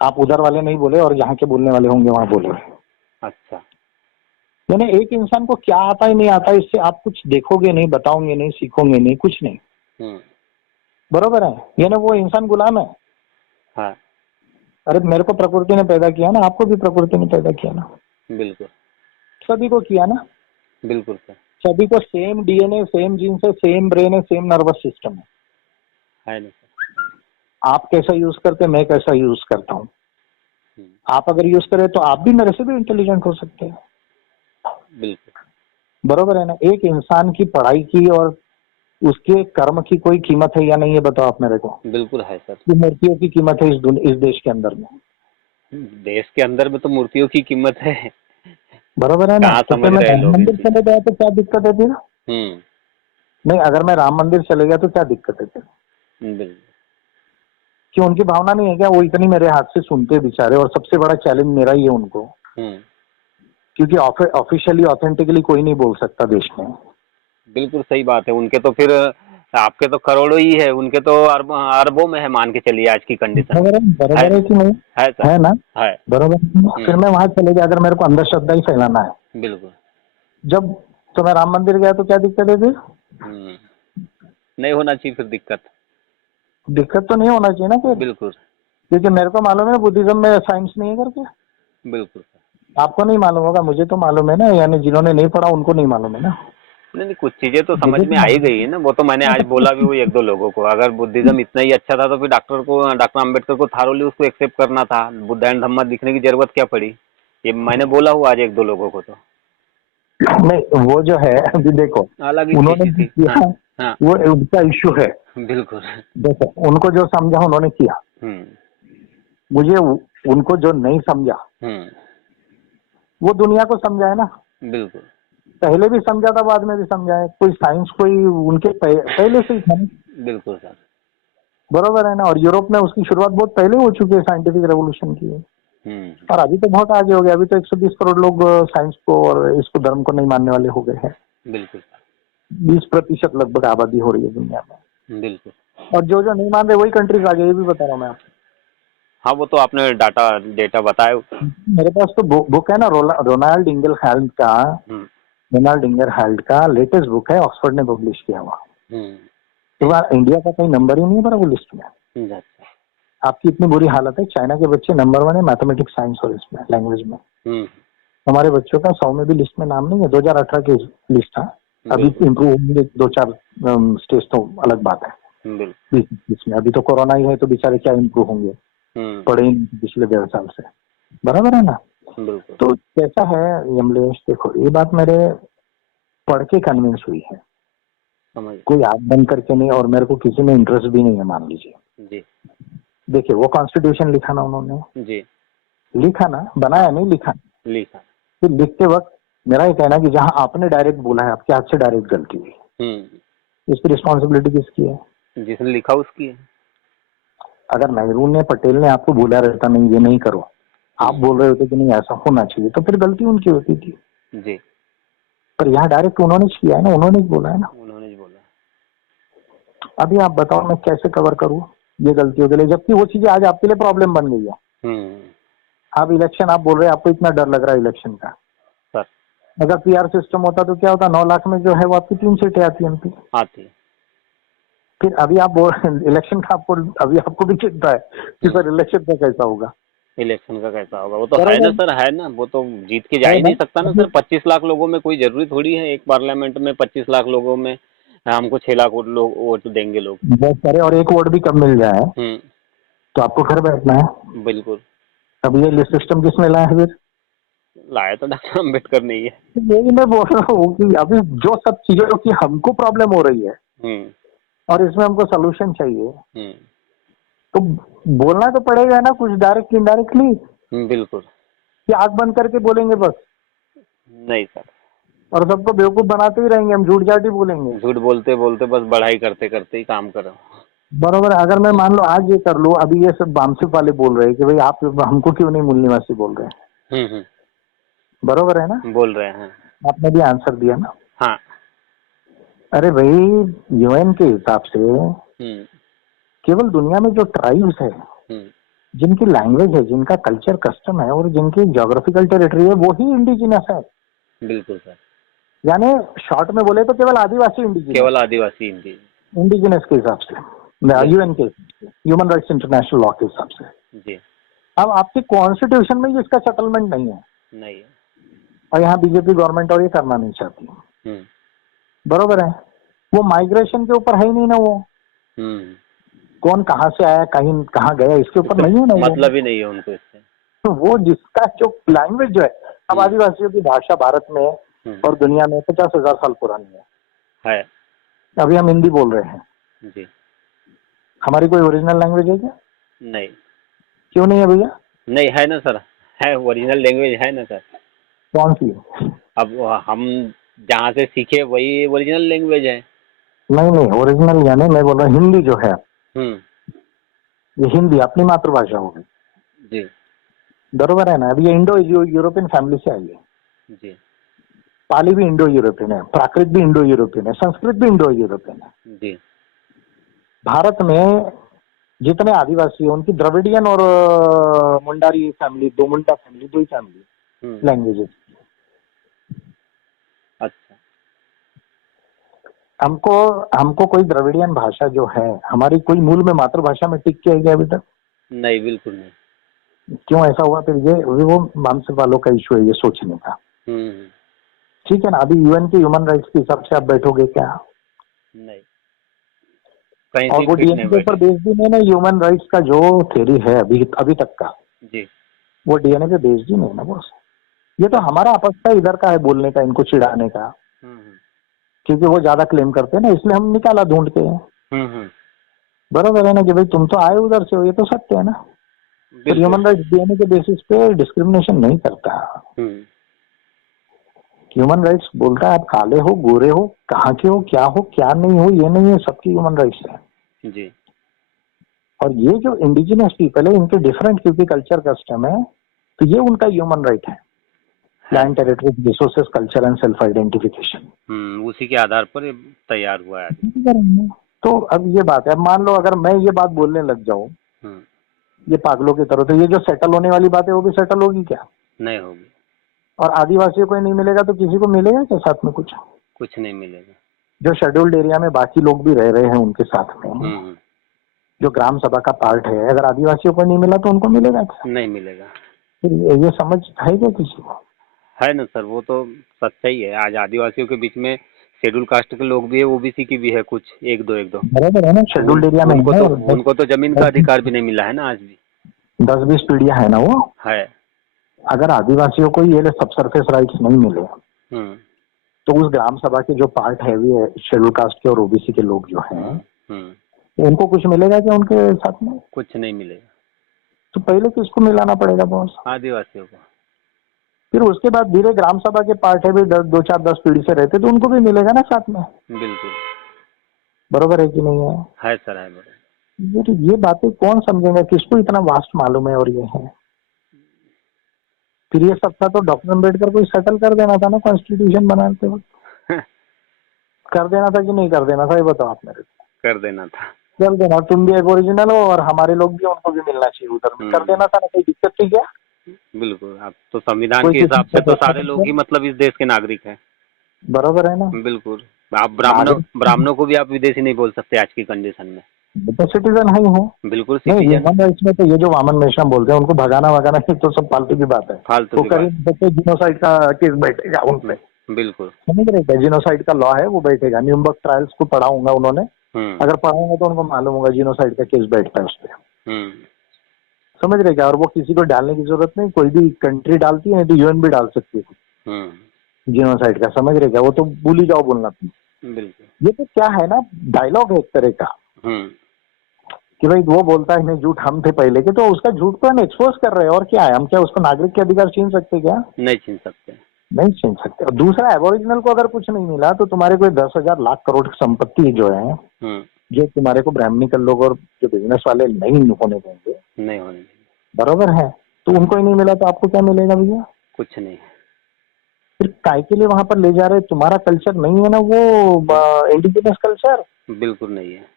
आप उधर वाले नहीं बोले, और जहाँ के बोलने वाले होंगे वहां बोले। अच्छा। यानी एक इंसान को क्या आता है नहीं आता, इससे आप कुछ देखोगे नहीं, बताओगे नहीं, सीखोगे नहीं, कुछ नहीं। बरोबर है, यानी वो इंसान गुलाम है। हाँ, अरे मेरे को प्रकृति ने पैदा किया ना, आपको भी प्रकृति ने पैदा किया ना, बिल्कुल सभी को किया ना, बिल्कुल सर। सभी को सेम डीएनए, सेम जीन्स है, सेम ब्रेन है, सेम नर्वस सिस्टम है। नहीं सर। आप कैसा यूज करते, मैं कैसा यूज करता हूँ। आप अगर यूज करें तो आप भी मेरे से भी इंटेलिजेंट हो सकते हैं। बिल्कुल बरोबर है ना। एक इंसान की पढ़ाई की और उसके कर्म की कोई कीमत है या नहीं, ये बताओ आप मेरे को। बिल्कुल है सर। ये मूर्तियों की कीमत है इस देश के अंदर में। देश के अंदर में तो मूर्तियों की कीमत है। बरोबर है ना। कहाँ तो समझ फिर मैं रहे राम लोग इस मंदिर चीज। चले गया तो क्या दिक्कत है फिर। नहीं, अगर मैं राम मंदिर चले गया तो क्या दिक्कत है फिर। बिल्कुल। क्यों, उनकी भावना नहीं है क्या, वो इतनी मेरे हाथ से सुनते बेचारे। और सबसे बड़ा चैलेंज मेरा ही है उनको, क्योंकि ऑफिशियली ऑथेंटिकली कोई नहीं बोल सकता देश में। बिल्कुल सही बात है। उनके तो फिर आपके तो करोड़ों ही है, उनके तो अरबों में है, मान के चलिए आज की कंडीशन में। बराबर है कि नहीं, है सर। है ना। है। बराबर। फिर मैं वहां चले गया, अगर मेरे को अंधश्रद्धा ही फैलाना है बिल्कुल। जब, तो मैं राम मंदिर गया तो क्या दिक्कत है फिर। नहीं होना चाहिए फिर दिक्कत। दिक्कत तो नहीं होना चाहिए ना फिर, बिल्कुल क्योंकि मेरे को मालूम है बुद्धिज्म में साइंस नहीं है करके। बिल्कुल। आपको नहीं मालूम होगा, मुझे तो मालूम है ना, यानी जिन्होंने नहीं पढ़ा उनको नहीं मालूम है ना। नहीं नहीं, कुछ चीजें तो समझ मुझे में तो आ ही मालूम गई है ना। वो तो मैंने आज बोला भी वो एक दो लोगों को। अगर बुद्धिज्म इतना ही अच्छा था तो फिर डॉक्टर अम्बेडकर को थारोली उसको एक्सेप्ट करना था। बुद्ध एंड धम्मा दिखने की जरूरत क्या पड़ी। ये मैंने बोला हुआ आज एक दो लोगों को तो। नहीं, वो जो है अभी देखो, अलग ही उन्होंने चीज जो थी। हाँ। किया हाँ। वो उनका इश्यू है। बिल्कुल। देखो, उनको जो समझा उन्होंने किया, मुझे उनको जो नहीं समझा वो दुनिया को समझाए ना। बिल्कुल पहले भी समझा था, बाद में भी समझाए। कोई साइंस कोई उनके पहले से ही था ना। बिल्कुल सर। बरोबर है ना। और यूरोप में उसकी शुरुआत बहुत पहले हो चुकी है, साइंटिफिक रेवोल्यूशन की है। और अभी तो बहुत आगे हो गया। अभी तो 120 करोड़ लोग साइंस को और इसको धर्म को नहीं मानने वाले हो गए हैं। बिल्कुल 20% लगभग आबादी हो रही है दुनिया में। बिल्कुल। और जो जो नहीं मान रहे वही कंट्रीज आगे, ये भी बता रहा हूँ मैं आपको। हाँ, वो तो आपने डेटा बताया। मेरे पास तो बुक है ना, रोनाल्ड इंगरहाल्ड का लेटेस्ट बुक है, ऑक्सफोर्ड ने पब्लिश किया हुआ। तो इंडिया का कोई नंबर ही नहीं है वो लिस्ट में। आपकी इतनी बुरी हालत है, चाइना के बच्चे नंबर 1 है मैथमेटिक्स, साइंस और इसमें लैंग्वेज में। हमारे बच्चों का 100 में भी लिस्ट में नाम नहीं है। 2018 की लिस्ट था, अभी इम्प्रूव होंगे 2-4 स्टेज तो अलग बात है। इसमें अभी तो कोरोना ही है, तो बेचारे क्या इम्प्रूव होंगे, पढ़े ही नहीं पिछले 1.5 साल से। बराबर है ना। तो कैसा है यमलेश, देखो ये बात मेरे पढ़ के कन्विंस हुई है, कोई आग बंद करके नहीं। और मेरे को किसी में इंटरेस्ट भी नहीं है, मान लीजिए। देखिए, वो कॉन्स्टिट्यूशन लिखा ना उन्होंने जी, लिखा ना, बनाया नहीं, लिखा। फिर लिखते वक्त मेरा ये कहना कि जहां आपने डायरेक्ट बोला है, आपके हाथ से डायरेक्ट गलती हुई, इसकी रिस्पॉन्सिबिलिटी किसकी है? जिसने लिखा उसकी है। अगर नेहरू ने, पटेल ने आपको बोला रहता नहीं ये नहीं करो, आप बोल रहे होते कि नहीं ऐसा होना चाहिए, तो फिर गलती उनकी होती थी जी। पर यहाँ डायरेक्ट उन्होंने किया है ना, उन्होंने बोला है ना, उन्होंने बोला। अभी आप बताओ मैं कैसे कवर करूँ ये गलतियों के लिए, जबकि वो चीजें आज आपके लिए प्रॉब्लम बन गई है। आप इलेक्शन, आप बोल रहे हैं आपको इतना डर लग रहा है इलेक्शन का। सर, अगर पीआर सिस्टम होता तो क्या होता, 9 लाख में जो है वो आपकी 3 सीटें आती एमपी आती। फिर अभी आप इलेक्शन का अभी आपको भी चिंता है कि सर इलेक्शन का कैसा होगा। इलेक्शन का कैसा होगा, वो तो है ना सर, है ना। वो तो जीत के जा ही नहीं सकता ना सर। 25 लाख लोगों में कोई जरूरी थोड़ी है एक पार्लियामेंट में 25 लाख लोगों में हमको 6 लाख लोग वोट देंगे लोग। बस करे, और एक वोट भी कम मिल जाए तो आपको घर बैठना है। बिल्कुल। अब ये लिस्ट सिस्टम किसने लाया है फिर? लाया तो डॉक्टर अम्बेडकर नहीं है। यही मैं बोल रहा हूँ कि अभी जो सब चीजों की हमको प्रॉब्लम हो रही है और इसमें हमको सोल्यूशन चाहिए, तो बोलना तो पड़ेगा ना कुछ, डायरेक्ट इनडायरेक्टली। बिल्कुल। कि आंख बंद करके बोलेंगे बस? नहीं सर। और सबको बेवकूफ बनाते ही रहेंगे, हम झूठ जाट ही बोलेंगे। झूठ बोलते बोलते बस बढ़ाई करते करते ही काम करो। बरोबर है। अगर मैं मान लो आज ये कर लूँ, अभी ये सब बामसिफ वाले बोल रहे हैं कि भाई आप हमको क्यों नहीं मूल निवासी बोल रहे हैं। बरोबर है ना, बोल रहे हैं। आपने भी आंसर दिया ना। हाँ। अरे भाई, यूएन के हिसाब से केवल दुनिया में जो ट्राइब्स है, जिनकी लैंग्वेज है, जिनका कल्चर कस्टम है और जिनकी ज्योग्राफिकल टेरिटरी है, वो ही इंडिजिनस है। बिल्कुल सर। यानी शॉर्ट में बोले तो केवल आदिवासी इंडिजिनस, केवल आदिवासी हिंदी। इंडिजिनस के हिसाब से, यूएन के ह्यूमन राइट्स इंटरनेशनल लॉ के हिसाब से। जी। अब आपकी कॉन्स्टिट्यूशन में इसका सेटलमेंट नहीं है, नहीं है। और यहाँ बीजेपी गवर्नमेंट और ये करना नहीं चाहती, हम्म। बरोबर है। वो माइग्रेशन के ऊपर है ही नहीं ना, वो हम्म। कौन कहाँ से आया, कहीं कहाँ गया, इसके ऊपर नहीं है ना वो। मतलब ही नहीं है उनको इससे। तो वो जिसका जो लैंग्वेज जो है, अब आदिवासियों की भाषा भारत में और दुनिया में 50,000 साल पुरानी है। अभी हम हिंदी बोल रहे हैं जी। हमारी कोई ओरिजिनल लैंग्वेज है क्या? नहीं। क्यों नहीं है भैया? नहीं है ना सर, है ओरिजिनल लैंग्वेज है ना सर। कौन सी? अब हम जहाँ से सीखे वही ओरिजिनल लैंग्वेज है। नहीं नहीं, ओरिजिनल यानी मैं बोल रहा हूँ हिंदी जो है, हम्म। ये हिंदी अपनी मातृभाषा होगी, जी। बरोबर है ना। अभी ये इंडो यूरोपियन फैमिली से आई है। जी। पाली भी इंडो यूरोपियन है, प्राकृत भी इंडो यूरोपियन है, संस्कृत भी इंडो यूरोपियन है। जी। भारत में जितने आदिवासी हैं उनकी द्रविडियन और मुंडारी फैमिली, दो मुंडा फैमिली, दो ही फैमिली लैंग्वेजेस। अच्छा। हमको हमको कोई द्रविडियन भाषा जो है हमारी कोई मूल में मातृभाषा में टिक के है क्या अभी तक? नहीं, बिल्कुल नहीं। क्यों ऐसा हुआ? फिर ये वो मानसिक वालों का इशू है ये सोचने का। ठीक है ना। अभी यूएन के ह्यूमन राइट्स के हिसाब से आप बैठोगे क्या? नहीं, कहीं और वो डीएनए के ऊपर बेस्ड भी नहीं ना, ह्यूमन राइट्स का जो थ्योरी है अभी तक का जी, वो डीएनए पे बेस्ड ही नहीं ना बॉस। ये तो हमारा आपस का इधर का है बोलने का, इनको चिढ़ाने का, क्योंकि वो ज्यादा क्लेम करते हैं ना, इसलिए हम निकाला ढूंढ के। बराबर है ना कि भाई तुम तो आए उधर से हो, ये तो सत्य है ना। तो ह्यूमन राइट्स डीएनए के बेसिस पे डिस्क्रिमिनेशन नहीं करता। ह्यूमन राइट्स बोलता है आप काले हो, गोरे हो, कहाँ के हो, क्या नहीं हो, ये नहीं है, सबकी ह्यूमन राइट्स है जी। और ये जो इंडिजिनस पीपल है इनके डिफरेंट क्योंकि कल्चर कस्टम है, तो ये उनका ह्यूमन राइट है। Land, territory, resources, culture and self identification, उसी के आधार पर ये तैयार हुआ है। तो अब ये बात है, अब मान लो अगर मैं ये बात बोलने लग जाऊं ये पागलों की तरह, तो ये जो सेटल होने वाली बात है वो भी सेटल होगी क्या? नहीं होगी। और आदिवासियों को नहीं मिलेगा तो किसी को मिलेगा क्या साथ में? कुछ नहीं मिलेगा। जो शेड्यूल्ड एरिया में बाकी लोग भी रह रहे हैं उनके साथ में, जो ग्राम सभा का पार्ट है, अगर आदिवासियों को नहीं मिला तो उनको मिलेगा क्या? नहीं मिलेगा। फिर ये समझ है क्या किसी को? है ना सर, वो तो सच्चाई है। आज आदिवासियों के बीच में शेड्यूल कास्ट के लोग भी है, ओबीसी की भी है, कुछ एक दो बराबर है ना। शेड्यूल्ड एरिया में उनको तो जमीन का अधिकार भी नहीं मिला है ना आज भी। 10-20 पीढ़ियां है ना वो है। अगर आदिवासियों को ये सबसरफेस राइट्स नहीं मिले तो उस ग्राम सभा के जो पार्ट हैवी है शेड्यूल कास्ट के और ओबीसी के लोग जो हैं तो उनको कुछ मिलेगा क्या उनके साथ में? कुछ नहीं मिलेगा। तो पहले किसको मिलाना पड़ेगा बॉस? आदिवासियों को। फिर उसके बाद धीरे ग्राम सभा के पार्ट है भी 2-4-10 पीढ़ी से रहते तो उनको भी मिलेगा ना साथ में। बिल्कुल। बरोबर है कि नहीं है? है सर, है बरोबर। ये बातें कौन समझेगा? किसको इतना वास्ट मालूम है? और ये है फिर ये सब था तो डॉक्टर अम्बेडकर को सेटल कर देना था ना कॉन्स्टिट्यूशन बनाते वक्त। कर देना था कि नहीं कर देना था, ये बताओ आप मेरे को। कर देना था। कर देना। तुम भी एक ओरिजिनल हो और हमारे लोग भी, उनको भी मिलना चाहिए उधर में। कर देना था ना, कोई दिक्कत थी क्या? बिल्कुल। आप तो संविधान के हिसाब से तो सारे लोग ही मतलब इस देश के नागरिक हैं। बराबर है ना। बिल्कुल। आप ब्राह्मणों को भी आप विदेशी नहीं बोल सकते आज की कंडीशन में। तो सिटीजन है ही हो। बिल्कुल सिटीजन। इसमें तो ये जो वामन मेश्राम बोलते हैं उनको भगाना वगाना तो सब फालतू की बात है। फालतू की बात। जिनोसाइड का केस बैठेगा उनपे। बिल्कुल समझ रहे क्या? जिनोसाइड का लॉ है वो बैठेगा। न्यूरम्बर्ग ट्रायल्स को पढ़ाऊंगा उन्होंने, अगर पढ़ाऊंगा तो उनको मालूम होगा जिनोसाइड का केस बैठता है उस पर। समझ रहे क्या? और वो किसी को डालने की जरूरत नहीं, कोई भी कंट्री डालती है, तो यूएन भी डाल सकती है जिनोसाइड का। समझ रहे क्या? वो तो भूल ही जाओ बोलना तुम। बिल्कुल। ये तो क्या है ना, डायलॉग है एक तरह का कि भाई वो बोलता है झूठ हम थे पहले के, तो उसका झूठ को हम एक्सपोज कर रहे हैं। और क्या है, हम क्या उसको नागरिक के अधिकार छीन सकते क्या? नहीं छीन सकते। नहीं छीन सकते। और दूसरा, एबोरिजिनल को अगर कुछ नहीं मिला तो तुम्हारे कोई 10,000 लाख करोड़ की संपत्ति जो है जो तुम्हारे को ब्राह्मणिकल लोग और जो बिजनेस वाले नहीं होने देंगे, नहीं होने देंगे। बराबर है। तो उनको ही नहीं मिला तो आपको क्या मिलेगा भैया? कुछ नहीं। फिर काय के लिए वहां पर ले जा रहे? तुम्हारा कल्चर नहीं है ना वो इंडिजिनस कल्चर। बिल्कुल नहीं है।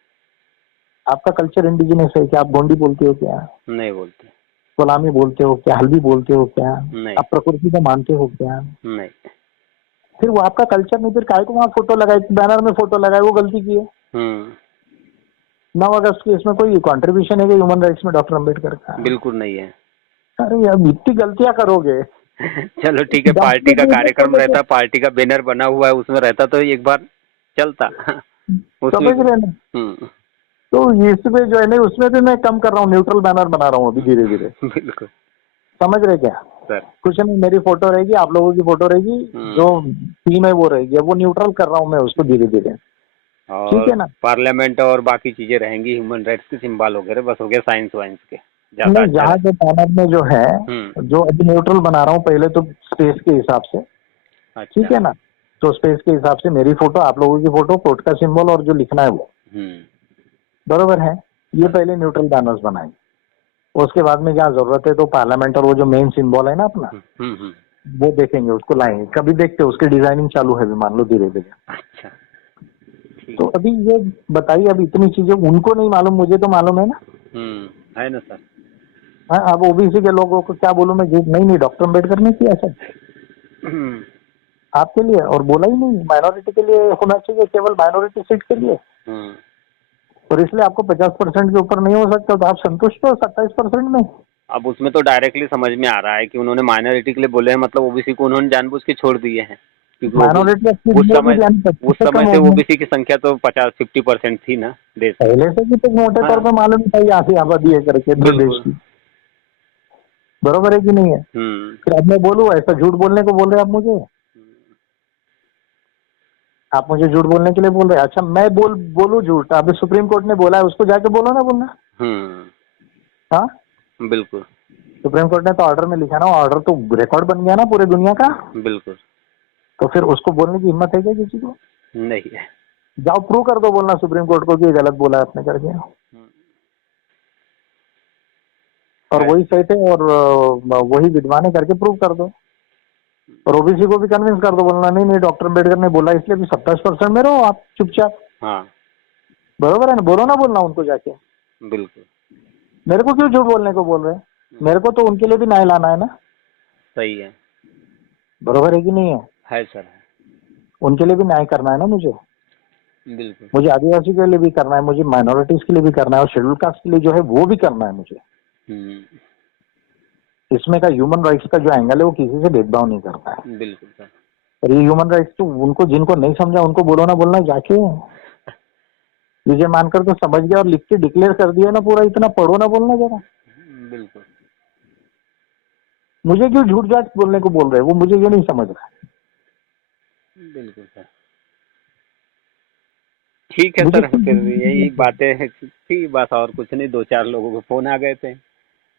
आपका कल्चर इंडिजिनस है क्या? आप गोंडी बोलते हो क्या? नहीं बोलते। कोलामी बोलते हो क्या? हल्दी बोलते हो क्या? नहीं। आप प्रकृति को मानते हो क्या? नहीं। फिर वो आपका कल्चर नहीं, फिर काय को वहाँ फोटो लगाए, बैनर में फोटो लगाए, वो गलती की है। 9 अगस्त की इसमें कोई कंट्रीब्यूशन है कि ह्यूमन राइट्स में डॉक्टर अम्बेडकर का? बिल्कुल नहीं है। अरे यार इतनी गलतियां करोगे। चलो ठीक है, पार्टी का कार्यक्रम रहता, पार्टी का बैनर बना हुआ है, उसमें रहता तो एक बार चलता। उसमें समझ रहे ना? तो इसमें जो है ना, उसमें भी मैं कम कर रहा हूँ, न्यूट्रल बैनर बना रहा हूँ अभी धीरे धीरे। बिल्कुल। समझ रहे क्या सर कुछ नहीं, मेरी फोटो रहेगी, आप लोगों की फोटो रहेगी, जो थीम है वो रहेगी, अब वो न्यूट्रल कर रहा हूँ मैं उसको धीरे धीरे। ठीक और है ना? पार्लियामेंट और बाकी चीजें रहेंगी, ह्यूमन राइट्स के सिंबल वगैरह बस हो गया, साइंस वाइंस के ज्यादा नहीं, अच्छा जहाँ जो बैनर में जो है, जो अभी न्यूट्रल बना रहा हूँ, पहले तो स्पेस के हिसाब से। अच्छा। ठीक है ना? तो स्पेस के हिसाब से मेरी फोटो, आप लोगों की फोटो, कोर्ट का सिंबल और जो लिखना है वो बरोबर है। ये पहले न्यूट्रल बैनर्स बनाए, उसके बाद में जहाँ जरूरत है तो पार्लियामेंट और वो जो मेन सिंबल है ना अपना, वो देखेंगे, उसको लाएंगे। कभी देखते हैं उसकी डिजाइनिंग चालू है, भी मान लो धीरे धीरे। अच्छा। तो अभी ये बताइए, अब इतनी चीजें उनको नहीं मालूम, मुझे तो मालूम है ना। है ना सर। हाँ, अब ओबीसी के लोगों को क्या बोलूं मैं, झूठ नहीं डॉक्टर अम्बेडकर ने किया सर आपके लिए, और बोला ही नहीं माइनॉरिटी के लिए होना चाहिए, केवल माइनॉरिटी सीट के लिए। और इसलिए आपको 50% के ऊपर नहीं हो सकता, तो आप संतुष्ट हो 27% में? अब उसमें तो डायरेक्टली समझ में आ रहा है कि उन्होंने माइनॉरिटी के लिए बोले हैं, मतलब ओबीसी को उन्होंने जानबूझ के छोड़ दिए हैं, क्योंकि माइनॉरिटी उस समय से ओबीसी की संख्या तो 50-50% थी ना देश में। पहले से भी तो मोटे तौर पे मालूम था यहाँ से आबादी है करके देश की, बरोबर है कि नहीं है? फिर अब मैं बोलूँ, ऐसा झूठ बोलने को बोल रहे आप मुझे? आप मुझे झूठ बोलने के लिए बोल रहे हैं? अच्छा, मैं बोलूँ झूठ? अभी सुप्रीम कोर्ट ने बोला है, उसको जाके बोलो ना, बोलना। हाँ बिल्कुल। सुप्रीम कोर्ट ने तो ऑर्डर में लिखा ना, ऑर्डर तो रिकॉर्ड बन गया ना पूरे दुनिया का। बिल्कुल। तो फिर उसको बोलने की हिम्मत है क्या किसी को? नहीं है। जाओ प्रूव कर दो, बोलना सुप्रीम कोर्ट को कि गलत बोला आपने करके, और वही सही थे, और वही विद्वान है करके प्रूव कर दो। और ओबीसी को भी कन्विंस कर दो, बोलना नहीं नहीं डॉक्टर अम्बेडकर ने बोला, इसलिए भी 27% में रहो आप चुपचाप। हाँ बरोबर है ना? बोलो ना, बोलना उनको जाके। बिल्कुल। मेरे को क्यों झूठ बोलने को बोल रहे हैं? मेरे को तो उनके लिए भी न्याय लाना है ना। सही है। बरोबर है कि नहीं है? है सर। उनके लिए भी न्याय करना है ना मुझे। बिल्कुल। मुझे आदिवासी के लिए भी करना है, मुझे माइनॉरिटीज के लिए भी करना है, और शेड्यूल कास्ट के लिए जो है वो भी करना है मुझे। इसमें का ह्यूमन राइट्स का जो एंगल है वो किसी से भेदभाव नहीं करता है। बिल्कुल सर। और ये ह्यूमन राइट्स तो उनको, जिनको नहीं समझा उनको बोलो ना, बोलना जाके विजय मानकर तो समझ गया और लिख के डिक्लेयर कर दिया ना पूरा, इतना पढ़ो ना, बोलना जरा। बिल्कुल। मुझे क्यों झूठ जाट बोलने को बोल रहे हैं, वो मुझे ये नहीं समझ रहा। बिल्कुल सर। ठीक है सर, फिर यही बातें थी बस, और कुछ नहीं। 2-4 लोगों को फोन आ गए थे,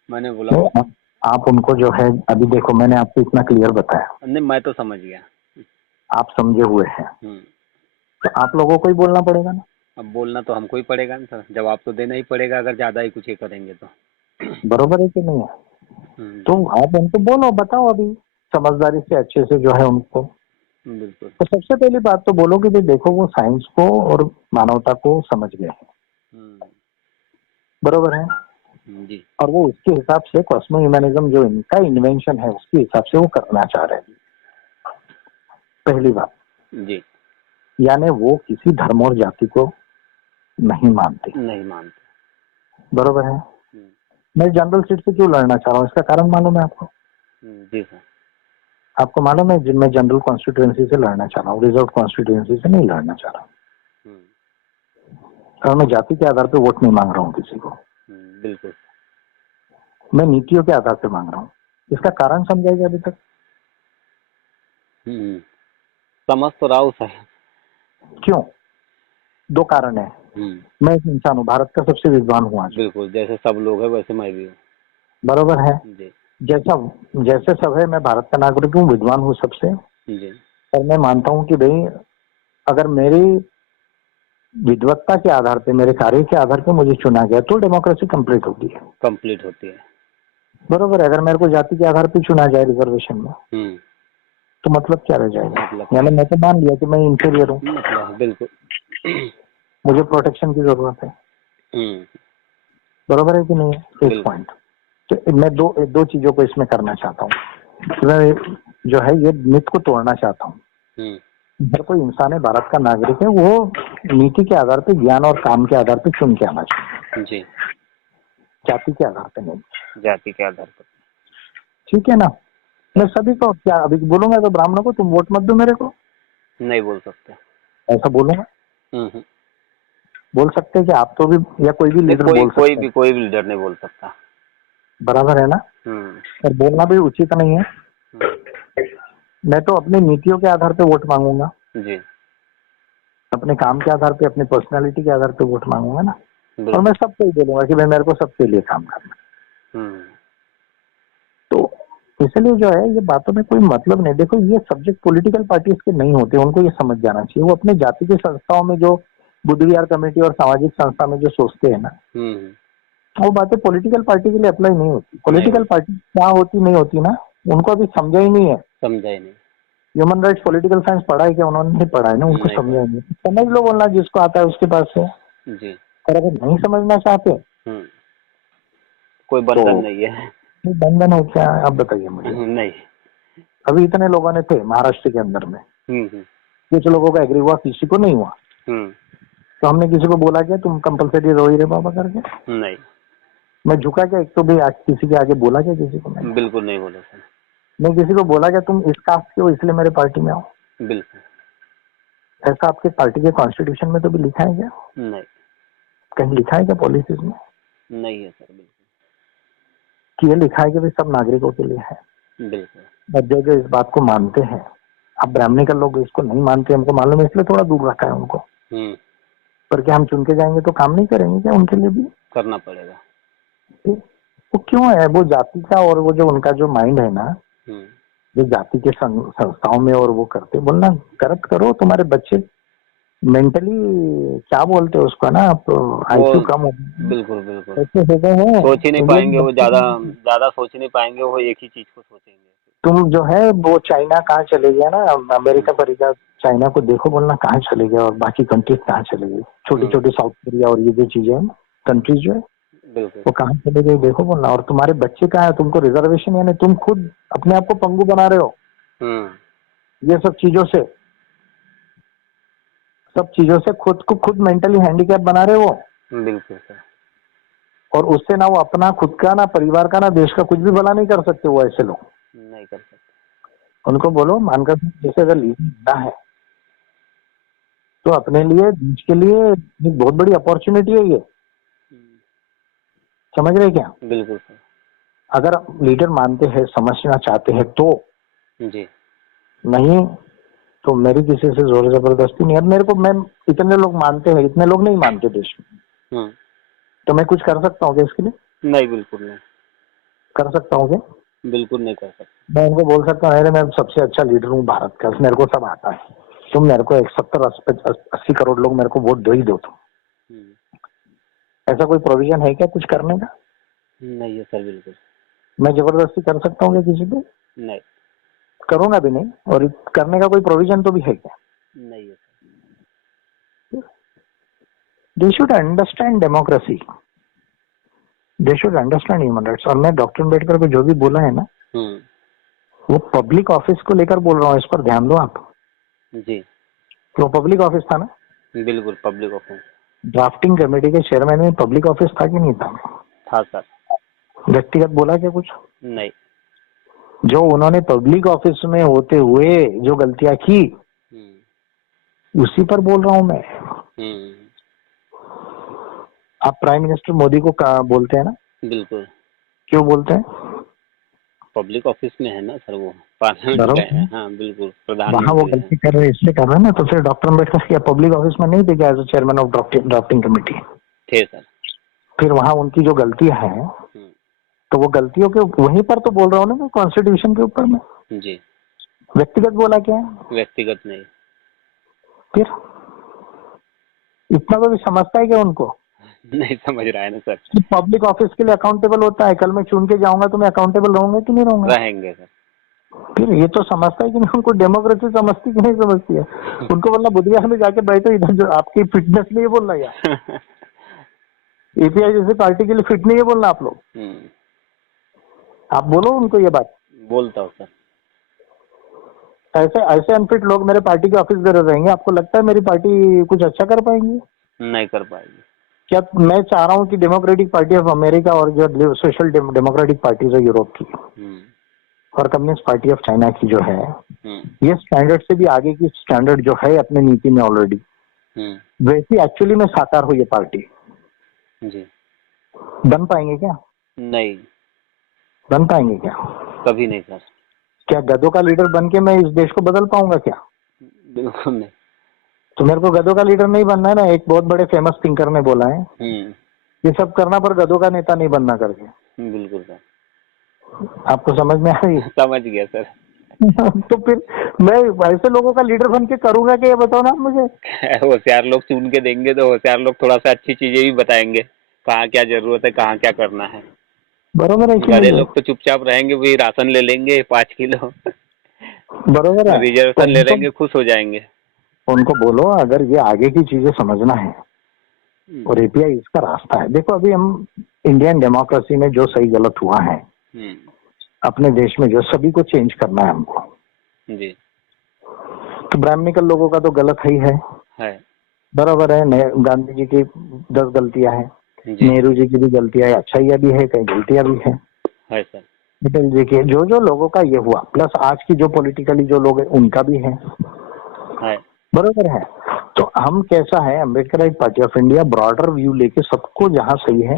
मैंने बोला आप उनको जो है, अभी देखो मैंने आपको इतना क्लियर बताया। नहीं, मैं तो समझ गया, आप समझे हुए हैं, तो आप लोगों को ही बोलना पड़ेगा ना। अब बोलना तो हमको ही पड़ेगा ना सर, जवाब तो देना ही पड़ेगा अगर ज्यादा ही कुछ ये करेंगे तो। बरोबर है कि नहीं है? तो आप उनको बोलो, बताओ अभी समझदारी से, अच्छे से जो है उनको। बिल्कुल। तो सबसे पहली बात तो बोलो कि देखो वो साइंस को और मानवता को समझ गए हैं, बरोबर है जी। और वो उसके हिसाब से कॉस्मो ह्यूमनिज्म जो इनका इन्वेंशन है उसके हिसाब से वो करना चाह रहे हैं, पहली बात जी। यानी वो किसी धर्म और जाति को नहीं मानते, बरोबर है। मैं जनरल सीट से क्यों लड़ना चाह रहा हूँ, इसका कारण मालूम है आपको? जी सर। आपको मालूम है, मैं जनरल कॉन्स्टिट्यूएंसी से लड़ना चाह रहा हूँ, रिजर्व कॉन्स्टिट्यूएंसी से नहीं लड़ना चाह रहा हूँ, और मैं जाति के आधार पर वोट नहीं मांग रहा हूँ किसी को। बिल्कुल। मैं नीतियों के आधार पर मांग रहा हूँ। इसका कारण समझाइए अभी तक। समझ तो रहा हूँ सर। क्यों? 2 कारण है। मैं एक इंसान हूँ, भारत का सबसे विद्वान हूँ आज। बिल्कुल, जैसे सब लोग हैं वैसे मैं भी हूँ। बरोबर है जी। जैसे सब है, मैं भारत का नागरिक हूँ, विद्वान हूँ सबसे जी। और मैं मानता हूँ कि भाई अगर मेरी विद्वत्ता के आधार पे, मेरे कार्य के आधार पे मुझे चुना गया तो डेमोक्रेसी कंप्लीट होती है। बरोबर है। अगर मेरे को जाति के आधार पे चुना जाए रिजर्वेशन में तो मतलब क्या रह जाएगा? यानी मैं तो मान लिया कि मैं इंफीरियर हूँ, बिल्कुल, मुझे प्रोटेक्शन की जरूरत है। बरोबर है कि नहीं है? एक पॉइंट। तो मैं दो चीजों को इसमें करना चाहता हूँ। मैं जो है ये मिथ को तोड़ना चाहता हूँ हर कोई इंसान है, भारत का नागरिक है, वो नीति के आधार पे, ज्ञान और काम के आधार पे चुन के आना चाहिए जी। जाति के आधार पे नहीं। जाति के आधार पर। ठीक है ना। मैं सभी को क्या अभी बोलूंगा तो ब्राह्मणों को तुम वोट मत दो मेरे को, नहीं बोल सकते। ऐसा बोलूंगा? हम्म। बोल सकते हैं कि आप तो भी, या कोई भी नहीं, लीडर बोल सकता है, कोई भी लीडर नहीं बोल सकता। बराबर है ना। और बोलना भी उचित नहीं है। मैं तो अपनी नीतियों के आधार पे वोट मांगूंगा जी। अपने काम के आधार पे, अपनी पर्सनालिटी के आधार पे वोट मांगूंगा ना। और बिल्कुल। मैं सबको ही बोलूंगा कि भाई मेरे को सबके लिए काम करना। तो इसलिए जो है ये बातों में कोई मतलब नहीं। देखो ये सब्जेक्ट पॉलिटिकल पार्टीज के नहीं होते, उनको ये समझ जाना चाहिए। वो अपने जाति की संस्थाओं में जो बुद्ध विहार कमेटी और सामाजिक संस्था में जो सोचते हैं ना, वो बातें पॉलिटिकल पार्टी के लिए अप्लाई नहीं होती। पॉलिटिकल पार्टी क्या होती नहीं होती ना, उनको अभी समझा ही नहीं है। समझा ही नहीं। ह्यूमन राइट्स पॉलिटिकल साइंस पढ़ा है क्या? उन्होंने नहीं पढ़ा है ना, उनको समझा ही नहीं। समझ लो बोलना, जिसको आता है उसके पास है जी। और अगर नहीं समझना चाहते कोई बंधन नहीं है। बंधन है क्या? अब बताइए मुझे। नहीं। अभी इतने लोगों ने थे महाराष्ट्र के अंदर में, कुछ लोगों का एग्री हुआ, किसी को नहीं हुआ। तो हमने किसी को बोला क्या तुम कंपलसरी रो ही रे बाबा करके? नहीं। मैं झुका क्या एक तो भी आज किसी के आगे बोला क्या किसी को? मैंने बिल्कुल नहीं बोला सर। मैं किसी को बोला क्या तुम इस कास्ट के हो इसलिए मेरे पार्टी में आओ? बिल्कुल। ऐसा आपके पार्टी के कॉन्स्टिट्यूशन में तो भी लिखा है क्या? नहीं। कहीं लिखा है क्या पॉलिसीज में? नहीं है सर, बिल्कुल। कि ये लिखा है कि भाई सब नागरिकों के लिए है। बिल्कुल। और जो इस बात को मानते हैं, अब ब्राह्मणिकल लोग इसको नहीं मानते, हमको मालूम है, इसलिए थोड़ा दूर रखा है उनको। पर क्या हम चुन के जाएंगे तो काम नहीं करेंगे क्या? उनके लिए भी करना पड़ेगा। वो क्यों है? वो जाति का और वो जो उनका जो माइंड है ना, जो जाति के संस्थाओं में और वो करते, बोलना गलत करो, तुम्हारे बच्चे मेंटली क्या बोलते हैं उसको ना, आप आईक्यू कम हो। बिल्कुल बिल्कुल। है सोच ही नहीं पाएंगे वो, ज्यादा सोच नहीं पाएंगे वो, एक ही चीज को सोचेंगे। तुम जो है वो चाइना कहाँ चले गया ना, अमेरिका परिका, चाइना को देखो, बोलना कहाँ चले गया, और बाकी कंट्रीज कहाँ चले गई, छोटी छोटी साउथ कोरिया और ये जो चीजें हैं कंट्रीज जो है वो कहाँ चले गई देखो बोलना। और तुम्हारे बच्चे कहाँ है? तुमको रिजर्वेशन, यानी तुम खुद अपने आप को पंगु बना रहे हो ये सब चीजों से खुद को खुद मेंटली हैंडीकैप बना रहे हो। बिल्कुल सर। और उससे ना वो अपना खुद का, ना परिवार का, ना देश का कुछ भी भला नहीं कर सकते वो ऐसे लोग। नहीं कर सकते। उनको बोलो मानकर, जैसे अगर लीडर है तो अपने लिए, देश के लिए एक बहुत बड़ी अपॉर्चुनिटी है ये, समझ रहे क्या? बिल्कुल सर। अगर लीडर मानते हैं, समझना चाहते हैं तो जी, नहीं तो मेरी किसी से जोर जबरदस्ती नहीं है। मेरे को, मैं इतने लोग मानते हैं, इतने लोग नहीं मानते देश में, तो मैं कुछ कर सकता हूँ क्या इसके लिए? नहीं, बिल्कुल नहीं कर सकता हूँ क्या? बिल्कुल नहीं कर सकता। मैं उनको बोल सकता हूँ अरे मैं सबसे अच्छा लीडर हूँ भारत का, मेरे को सब आता है, तुम मेरे को 70-80 करोड़ लोग मेरे को वोट दे ही दो तुम। ऐसा कोई प्रोविजन है क्या कुछ करने का? नहीं है सर, बिल्कुल। मैं जबरदस्ती कर सकता हूँ क्या किसी पे? नहीं, करूंगा भी नहीं। और करने का कोई प्रोविजन तो भी है क्या? नहीं है। They should understand democracy, they should understand human rights. और मैं डॉक्टर अम्बेडकर को जो भी बोला है ना, वो पब्लिक ऑफिस को लेकर बोल रहा हूँ, इस पर ध्यान दो आप जी। तो पब्लिक ऑफिस था ना? बिल्कुल पब्लिक ऑफिस। ड्राफ्टिंग कमेटी के चेयरमैन में पब्लिक ऑफिस था कि नहीं था सर। व्यक्तिगत बोला क्या कुछ? नहीं। जो उन्होंने पब्लिक ऑफिस में होते हुए जो गलतियां की उसी पर बोल रहा हूं मैं। आप प्राइम मिनिस्टर मोदी को बोलते हैं ना? बिल्कुल। क्यों बोलते हैं? पब्लिक ऑफिस में है ना सर, वो पार्लियामेंट है। हाँ बिल्कुल, प्रधानमंत्री वहाँ वो गलती कर रहे इसलिए कर रहे हैं ना। तो फिर डॉक्टर अम्बेडकर क्या पब्लिक ऑफिस में नहीं थे क्या as chairman of drafting committee? थे सर। फिर वहाँ उनकी जो गलतियां हैं तो वो गलतियों के वहीं पर तो बोल रहा हूँ ना मैं, कॉन्स्टिट्यूशन के ऊपर में जी। व्यक्तिगत बोला क्या है? व्यक्तिगत नहीं। फिर इतना तो भी समझता है क्या उनको? नहीं समझ रहा है ना सर। पब्लिक ऑफिस के लिए अकाउंटेबल होता है, कल मैं चुन के जाऊंगा तो मैं अकाउंटेबल रहूंगा कि नहीं रहूंगा? रहेंगे सर। फिर ये तो समझता है कि नहीं? उनको डेमोक्रेसी समझती कि नहीं समझती है? उनको बोलना बुधवार में जाके बैठो इधर, जो आपकी फिटनेस नहीं है बोलना यार। एपीआई जैसे पार्टी के लिए फिट नहीं है बोलना आप लोग। आप बोलो उनको ये बात। बोलता हूँ सर। ऐसे ऐसे अनफिट लोग मेरे पार्टी के ऑफिस बेरर रहेंगे, आपको लगता है मेरी पार्टी कुछ अच्छा कर पाएंगी? नहीं कर पाएगी। क्या मैं चाह रहा हूँ कि डेमोक्रेटिक पार्टी ऑफ अमेरिका और जो सोशल डेमोक्रेटिक पार्टीज है यूरोप की और कम्युनिस्ट पार्टी ऑफ चाइना की जो है, ये स्टैंडर्ड से भी आगे की स्टैंडर्ड जो है अपने नीति में ऑलरेडी, वैसी एक्चुअली में साकार हो ये पार्टी जी। बन पाएंगे क्या? नहीं, बन पाएंगे क्या? कभी नहीं सर। क्या गधों का लीडर बन के मैं इस देश को बदल पाऊंगा क्या? बिल्कुल नहीं। तो मेरे को गधों का लीडर नहीं बनना है ना। एक बहुत बड़े फेमस थिंकर ने बोला है, ये सब करना पर गधों का नेता नहीं बनना करके। बिल्कुल सर। आपको समझ में आ रही? समझ गया सर। तो फिर मैं ऐसे लोगों का लीडर बन के करूंगा कि ये बताओ ना मुझे। होशियार लोग चुन के देंगे तो होशियार लोग थोड़ा सा अच्छी चीजें भी बताएंगे, कहाँ क्या जरूरत है, कहाँ क्या करना है। बरोबर है कि गधे नहीं? लोग तो चुपचाप रहेंगे, वही राशन ले लेंगे 5 किलो, बरोबर है। रिजर्वेशन ले तो लेंगे, खुश हो जाएंगे। उनको बोलो अगर ये आगे की चीजें समझना है और एपीआई इसका रास्ता है। देखो अभी हम इंडियन डेमोक्रेसी में जो सही गलत हुआ है अपने देश में, जो सभी को चेंज करना है हमको जी। तो ब्राह्मणिकल लोगों का तो गलत ही है। बराबर है। गांधी जी की 10 गलतियां हैं, नेहरू जी की भी गलतियां है, अच्छाइयां भी है, कई गलतियां भी है सर। पटेल जी के जो लोगों का ये हुआ, प्लस आज की जो पॉलिटिकली जो लोग हैं उनका भी है। बरोबर है। तो हम कैसा है, Ambedkar party of India broader view लेके सबको जहाँ सही है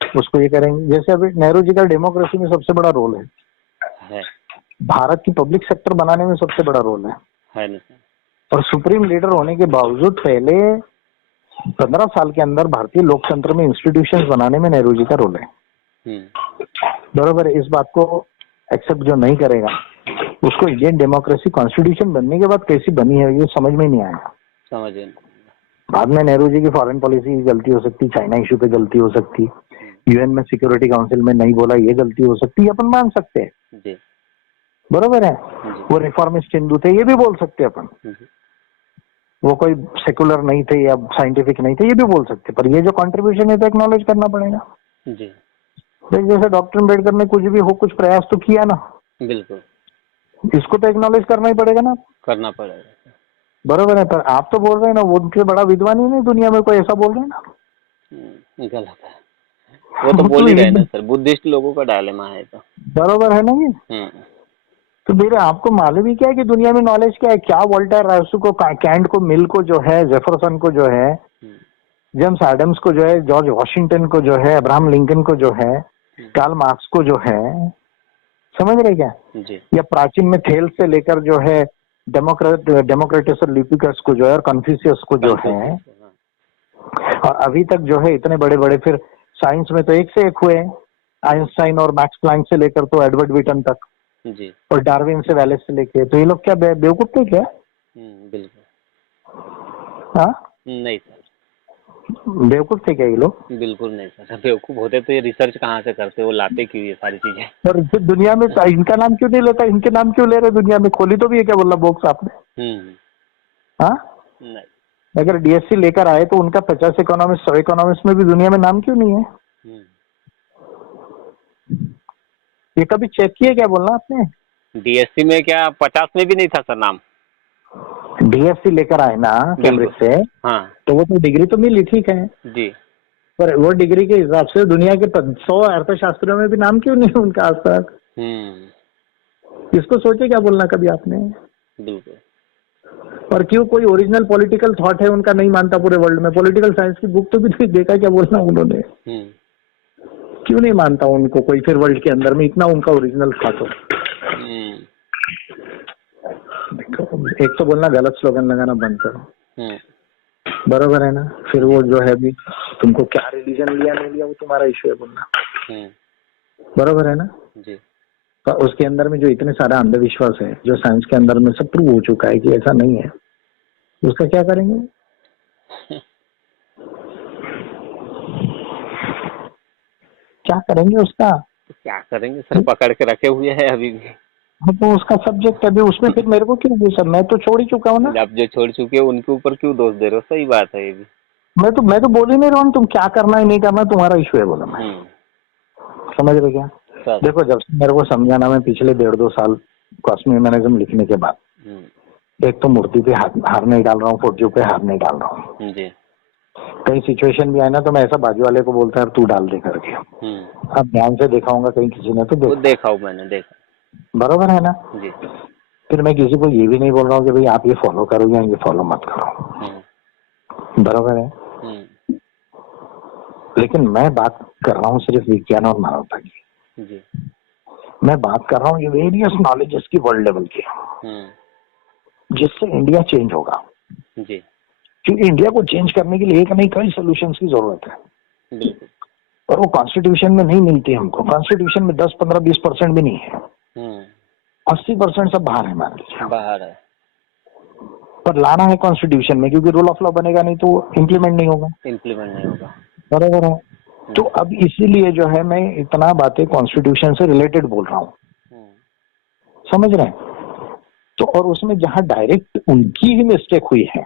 उसको ये करेंगे। जैसे अभी नेहरू जी का डेमोक्रेसी में सबसे बड़ा रोल है, भारत की पब्लिक सेक्टर बनाने में सबसे बड़ा रोल है और सुप्रीम लीडर होने के बावजूद पहले 15 साल के अंदर भारतीय लोकतंत्र में इंस्टीट्यूशंस बनाने में नेहरू जी का रोल है। बरोबर है। इस बात को एक्सेप्ट जो नहीं करेगा उसको इंडियन डेमोक्रेसी कॉन्स्टिट्यूशन बनने के बाद कैसी बनी है ये समझ में नहीं आया। बाद में नेहरू जी की फॉरेन पॉलिसी की गलती हो सकती, चाइना इशू पे गलती हो सकती, यूएन में सिक्योरिटी काउंसिल में नहीं बोला ये गलती हो सकती, अपन मान सकते हैं। बरोबर है। वो रिफॉर्मिस्ट हिंदू थे ये भी बोल सकते अपन, वो कोई सेकुलर नहीं थे या साइंटिफिक नहीं थे ये भी बोल सकते, पर ये जो कंट्रीब्यूशन है तो एक्नॉलेज करना पड़ेगा। जैसे डॉक्टर अम्बेडकर ने कुछ भी हो कुछ प्रयास तो किया ना, बिल्कुल, इसको तो एक्नॉलेज करना ही पड़ेगा ना, करना पड़ेगा। बरोबर है। पर आप तो बोल रहे हैं ना वो उनके बड़ा विद्वान ही नहीं दुनिया में कोई ऐसा बोल रहे हैं ना, गलत है। वो तो बोल ही रहे ना सर, बुद्धिस्ट लोगों का डायलेमा है तो। बरोबर है ना ये। तो मेरे आपको मालूम ही क्या है कि दुनिया में नॉलेज क्या है, क्या वोल्टेयर राइसू को, कैंट को, मिल को जो है, जेफरसन को जो है, जेम्स एडम्स को जो है, जॉर्ज वॉशिंगटन को जो है, अब्राहम लिंकन को जो है, कार्ल मार्क्स को जो है, समझ रहे क्या जी? या प्राचीन में थेल्स से लेकर जो है डेमोक्रेटस और लिपिकस को जो है और कन्फ्यूशियस को जो है, और अभी तक जो है इतने बड़े बड़े, फिर साइंस में तो एक से एक हुए, आइंस्टाइन और मैक्स प्लैंक से लेकर तो एडवर्ड विटन तक जी, और डार्विन से वैलेस से लेके, तो ये लोग क्या बेवकूफ थे क्या? बिल्कुल। हाँ नहीं सर, बेवकूफ थे क्या ये लोग? बिल्कुल नहीं सर, बेवकूफ होते तो ये रिसर्च कहाँ से करते, वो लाते क्यों ये सारी चीजें? और दुनिया में इनका नाम क्यों नहीं लेता, इनके नाम क्यों ले रहे दुनिया में? खोली तो भी है क्या बोलना बॉक्स आपने? हाँ नहीं, अगर डीएससी लेकर आए तो उनका 50 इकोनॉमिस्ट 100 इकोनॉमिस्ट में भी दुनिया में नाम क्यों नहीं है? ये कभी चेक किए क्या बोलना आपने? डीएससी में क्या 50 में भी नहीं था सर नाम? डीएससी लेकर आए ना कैम्ब्रिज से, हाँ, तो वो तो डिग्री तो मिली, ठीक है जी, पर वो डिग्री के हिसाब से दुनिया के 100 अर्थशास्त्रियों में भी नाम क्यों नहीं है उनका आज तक? इसको सोचे क्या बोलना कभी आपने? बिल्कुल। और क्यों कोई ओरिजिनल पॉलिटिकल थॉट है उनका नहीं मानता पूरे वर्ल्ड में? पॉलिटिकल साइंस की बुक तो भी नहीं देखा क्या बोलना उन्होंने? क्यों नहीं मानता उनको कोई फिर वर्ल्ड के अंदर में, इतना उनका ओरिजिनल थॉट हो? एक तो बोलना गलत स्लोगन लगाना बंद करो, बरोबर है ना? फिर वो जो है भी तुमको क्या रिलीजन लिया नहीं लिया वो तुम्हारा इश्यू है बोलना, बरोबर है ना जी? तो उसके अंदर में जो इतने सारा अंधविश्वास है जो साइंस के अंदर में सब प्रूव हो चुका है कि ऐसा नहीं है, उसका क्या करेंगे? क्या करेंगे उसका? क्या करेंगे सर, पकड़ के रखे हुए हैं अभी भी। तो उसका सब्जेक्ट अभी उसमें फिर मेरे को क्यों सर, मैं तो छोड़ ही चुका हूँ ना। आप जो छोड़ चुके हो उनके ऊपर क्यों दोष दे रहे हो? सही बात है ये भी। मैं तो बोल ही नहीं रहा हूँ, तुम क्या करना है नहीं करना तुम्हारा इशू है बोला मैं, समझ रहे क्या? देखो जब से मेरे को समझाना, मैं पिछले 1.5-2 साल कॉस्मिक मैनेजम लिखने के बाद एक तो मूर्ति पे हार नहीं डाल रहा हूँ, फोटो पे हार नहीं डाल रहा हूँ जी। कहीं सिचुएशन भी आए ना तो मैं ऐसा बाजू वाले को बोलता है तू डाल दे करके। अब ध्यान से देखा होगा कहीं किसी ने तो देखा हूँ मैंने, देखा। बरोबर है ना जी। फिर मैं किसी को ये भी नहीं बोल रहा हूँ कि भाई आप ये फॉलो करो या ये फॉलो मत करो, बरोबर है। लेकिन मैं बात कर रहा हूँ सिर्फ विज्ञान और मानवता की। जी। मैं बात कर रहा हूँ ये वेरियस नॉलेजेस की वर्ल्ड लेवल की, जिससे इंडिया चेंज होगा। जी। क्योंकि इंडिया को चेंज करने के लिए एक नहीं कई सोल्यूशंस की जरूरत है, बिल्कुल। और वो कॉन्स्टिट्यूशन में नहीं मिलती हमको। कॉन्स्टिट्यूशन में 10, 15, 20% भी नहीं है, 80% सब बाहर है, मान लीजिए बाहर है। पर लाना है कॉन्स्टिट्यूशन में, क्योंकि रूल ऑफ लॉ बनेगा नहीं तो इम्प्लीमेंट नहीं होगा। बराबर है। तो अब इसीलिए जो है मैं इतना बातें कॉन्स्टिट्यूशन से रिलेटेड बोल रहा हूँ, समझ रहे हैं। तो और उसमें जहां डायरेक्ट उनकी ही मिस्टेक हुई है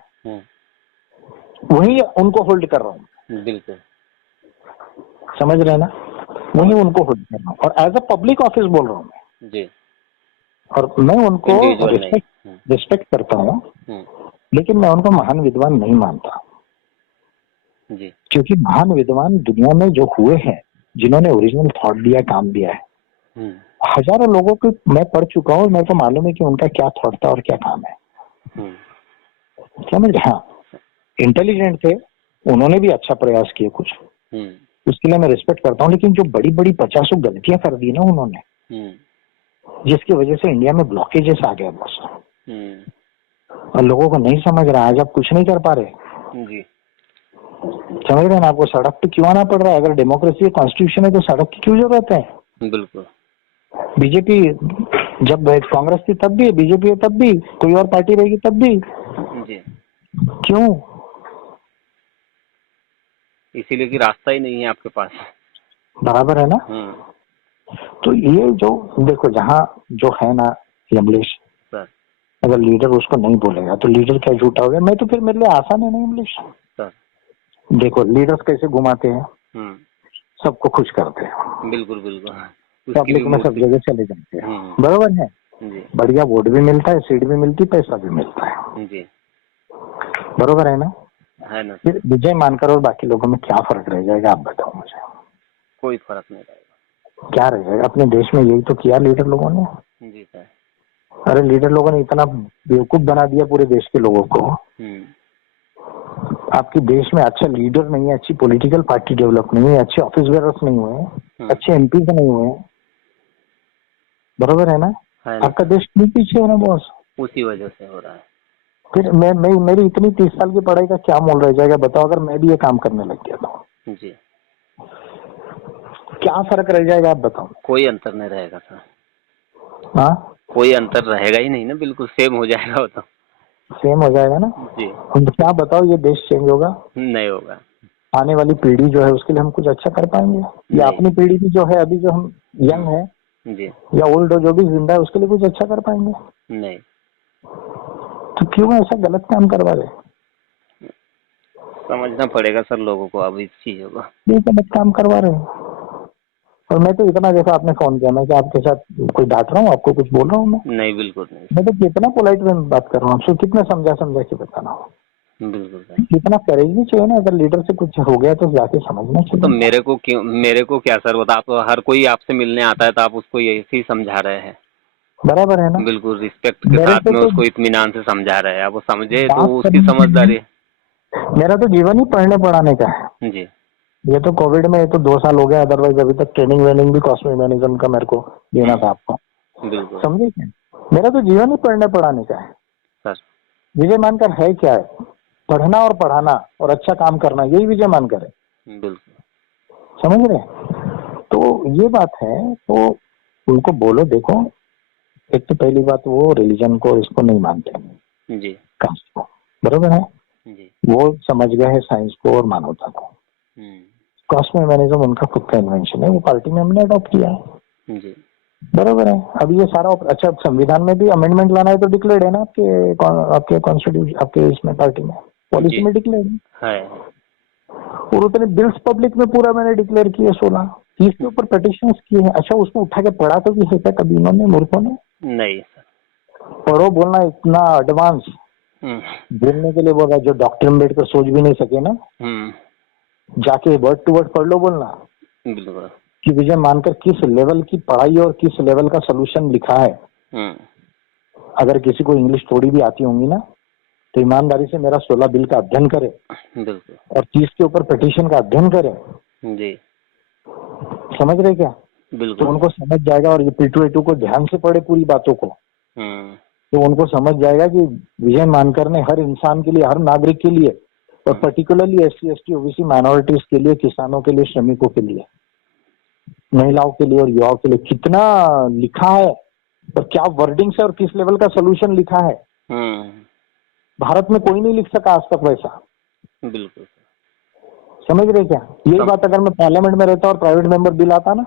वही उनको होल्ड कर रहा हूँ। बिल्कुल, समझ रहे हैं ना, वही उनको होल्ड कर रहा हूँ और एज अ पब्लिक ऑफिस बोल रहा हूँ मैं जी। और मैं उनको रिस्पेक्ट करता हूँ, लेकिन मैं उनको महान विद्वान नहीं मानता जी। क्योंकि महान विद्वान दुनिया में जो हुए हैं, जिन्होंने ओरिजिनल थॉट दिया, काम दिया है, हजारों लोगों को मैं पढ़ चुका हूँ, मेरे को मालूम है कि उनका क्या थॉट था और क्या काम है। समझ रहे? हाँ, इंटेलिजेंट थे, उन्होंने भी अच्छा प्रयास किए कुछ, उसके लिए मैं रिस्पेक्ट करता हूँ। लेकिन जो बड़ी बड़ी 50 गलतियां कर दी ना उन्होंने, जिसकी वजह से इंडिया में ब्लॉकेजेस आ गया बस, और लोगों को नहीं समझ रहा है। आज आप कुछ नहीं कर पा रहे जी, समझ रहे हैं ना, आपको सड़क पे क्यों आना पड़ रहा है? अगर डेमोक्रेसी कॉन्स्टिट्यूशन है तो सड़क की क्यों जरूरत है? बिल्कुल। बीजेपी जब कांग्रेस थी तब भी, बीजेपी है तब भी, कोई और पार्टी रहेगी तब भी जी। क्यों? इसीलिए कि रास्ता ही नहीं है आपके पास। बराबर है ना। तो ये जो देखो, जहाँ जो है ना यमलेश, अगर लीडर उसको नहीं बोलेगा तो लीडर क्या झूठा हो गया? मैं तो फिर मेरे लिए आसान है ना यमलेश। देखो लीडर्स कैसे घुमाते हैं, सबको खुश करते हैं, बिल्कुल बिल्कुल, पब्लिक में सब जगह चले जाते हैं, बराबर है जी। बढ़िया वोट भी मिलता है, सीट भी मिलती, पैसा भी मिलता है जी, बराबर है ना। फिर विजय मानकर और बाकी लोगों में क्या फर्क रह जाएगा, आप बताओ मुझे। कोई फर्क नहीं रहेगा। क्या रह जाएगा? अपने देश में यही तो किया लीडर लोगों ने जी सर। अरे लीडर लोगों ने इतना बेवकूफ बना दिया पूरे देश के लोगों को। आपके देश में अच्छा लीडर नहीं है, अच्छी पॉलिटिकल पार्टी डेवलप नहीं है, अच्छे ऑफिस बेयर्स नहीं हुए, अच्छे एमपी नहीं हुए, बरोबर है ना। आपका देश क्यों पीछे है ना बॉस? उसी वजह से हो रहा है। फिर मैं मेरी इतनी 30 साल की पढ़ाई का क्या मोल रह जाएगा बताओ, अगर मैं भी ये काम करने लग गया तो जी, क्या फर्क रह जाएगा आप बताओ? कोई अंतर नहीं रहेगा सर। हाँ, कोई अंतर रहेगा ही नहीं ना, बिल्कुल सेम हो जाएगा वो तो। सेम हो जाएगा ना जी। हम क्या बताओ, ये देश चेंज होगा? नहीं होगा। आने वाली पीढ़ी जो है उसके लिए हम कुछ अच्छा कर पाएंगे? या अपनी पीढ़ी भी जो है, अभी जो हम यंग है जी या ओल्ड जो भी जिंदा है, उसके लिए कुछ अच्छा कर पाएंगे? नहीं। तो क्यों ऐसा गलत काम करवा रहे? समझना पड़ेगा सर लोगों को अब इस चीजों को। ये गलत काम करवा रहे हैं। और मैं तो इतना, जैसा आपने फोन किया, मैं कि आपके साथ कोई डांट रहा हूँ, आपको कुछ बोल रहा हूँ मैं? नहीं, बिल्कुल नहीं। मैं तो कितना पोलाइट में बात कर रहा हूँ आपसे, कितना समझा के बताना हो। बिल्कुल, कितना करेज भी चाहिए ना, अगर लीडर से कुछ हो गया तो जाके समझना चाहिए। तो मेरे को क्या सर बता, आप हर कोई आपसे मिलने आता है तो आप उसको ऐसे ही समझा रहे हैं। बराबर है ना, बिल्कुल रिस्पेक्ट के साथ में उसको इत्मीनान से समझा रहे हैं, आप वो समझे तो उसकी समझदारी। मेरा तो जीवन ही पढ़ने पढ़ाने का है जी। ये तो कोविड में, ये तो 2 साल हो गया, अदरवाइज अभी तक ट्रेनिंग वेनिंग भी कॉस्मिक मैनेजमेंट का मेरे को देना था आपको, समझे क्या? मेरा तो जीवन ही पढ़ने पढ़ाने का है सर। विजय मानकर है क्या है? पढ़ना और पढ़ाना और अच्छा काम करना, यही विजय मानकर है। बिल्कुल, समझ रहे? तो ये बात है, तो उनको बोलो, देखो एक तो पहली बात, वो रिलीजन को इसको नहीं मानते जी, कास्ट को, बरोबर है जी। वो समझ गए है साइंस को और मानवता को। कॉस्मिक मैनेजम उनका खुद का इन्वेंशन है, वो पार्टी में हमने अडॉप्ट किया है जी, बरोबर है। अब ये सारा अच्छा, संविधान में भी अमेंडमेंट लाना है तो डिक्लेयर्ड है ना आपके कॉन्स्टिट्यूशन, आपके इसमें पार्टी में पॉलिसी में डिक्लेयर्ड है। और उतने बिल्स पब्लिक में पूरा मैंने डिक्लेयर किए 16, 30 के ऊपर पिटिशंस किए हैं। अच्छा, उसको उठा के पढ़ा तो भी है क्या कभी इन्होंने, मूर्खों ने? नहीं सर। पढ़ो बोलना इतना एडवांस बोलने के लिए बोल रहा है, जो डॉक्टर अम्बेडकर सोच भी नहीं सके ना, जाके वर्ड टू वर्ड पढ़ लो बोलना बिल्कुल कि विजय मानकर किस लेवल की पढ़ाई और किस लेवल का सोल्यूशन लिखा है। अगर किसी को इंग्लिश थोड़ी भी आती होंगी ना, तो ईमानदारी से मेरा 16 बिल का अध्ययन करे बिल्कुल और 30 के ऊपर पिटीशन का अध्ययन करे। जी समझ रहे क्या? बिल्कुल तो उनको समझ जाएगा, और ये P2 A2 को ध्यान से पढ़े पूरी बातों को, तो उनको समझ जाएगा कि विजय मानकर ने हर इंसान के लिए, हर नागरिक के लिए, और particularly SC ST OBC minorities के लिए, किसानों के लिए, श्रमिकों के लिए, महिलाओं के लिए और युवाओं के लिए कितना लिखा है और क्या वर्डिंग से और किस लेवल का सोल्यूशन लिखा है। भारत में कोई नहीं लिख सका आज तक वैसा। बिल्कुल समझ रहे क्या? यही बात अगर मैं पार्लियामेंट में रहता और प्राइवेट मेंबर बिल आता ना,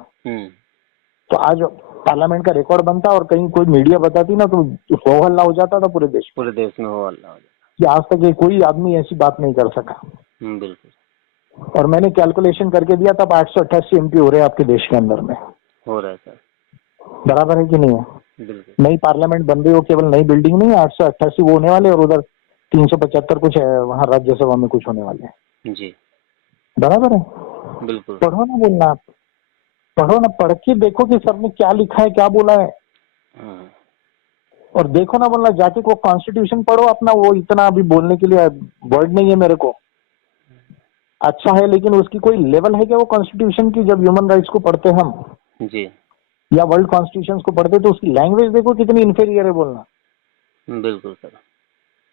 तो आज पार्लियामेंट का रिकॉर्ड बनता और कहीं कोई मीडिया बताती ना, तो हो हल्ला हो जाता था पूरे देश में हो हल्ला कि आज तक ये कोई आदमी ऐसी बात नहीं कर सका। बिल्कुल। और मैंने कैलकुलेशन करके दिया, तब 888 MP हो रहे हैं आपके देश के अंदर में। हो रहा है सर। बराबर है कि नहीं है? बिल्कुल। नई पार्लियामेंट बन रही हो, केवल नई बिल्डिंग नहीं है, 888 वो होने वाले, और उधर 375 कुछ है, वहाँ राज्यसभा में कुछ होने वाले हैं जी बराबर है। बिल्कुल। पढ़ो ना बोलना, आप पढ़ो ना, पढ़ के देखो कि सर ने क्या लिखा है, क्या बोला है, और देखो ना बोलना, जाके को कॉन्स्टिट्यूशन पढ़ो अपना। वो इतना अभी बोलने के लिए वर्ड नहीं है मेरे को। अच्छा है, लेकिन उसकी कोई लेवल है क्या वो कॉन्स्टिट्यूशन की? जब ह्यूमन राइट्स को पढ़ते हम जी या वर्ल्ड कॉन्स्टिट्यूशन को पढ़ते, तो उसकी लैंग्वेज देखो कितनी इन्फीरियर है बोलना। बिल्कुल सर।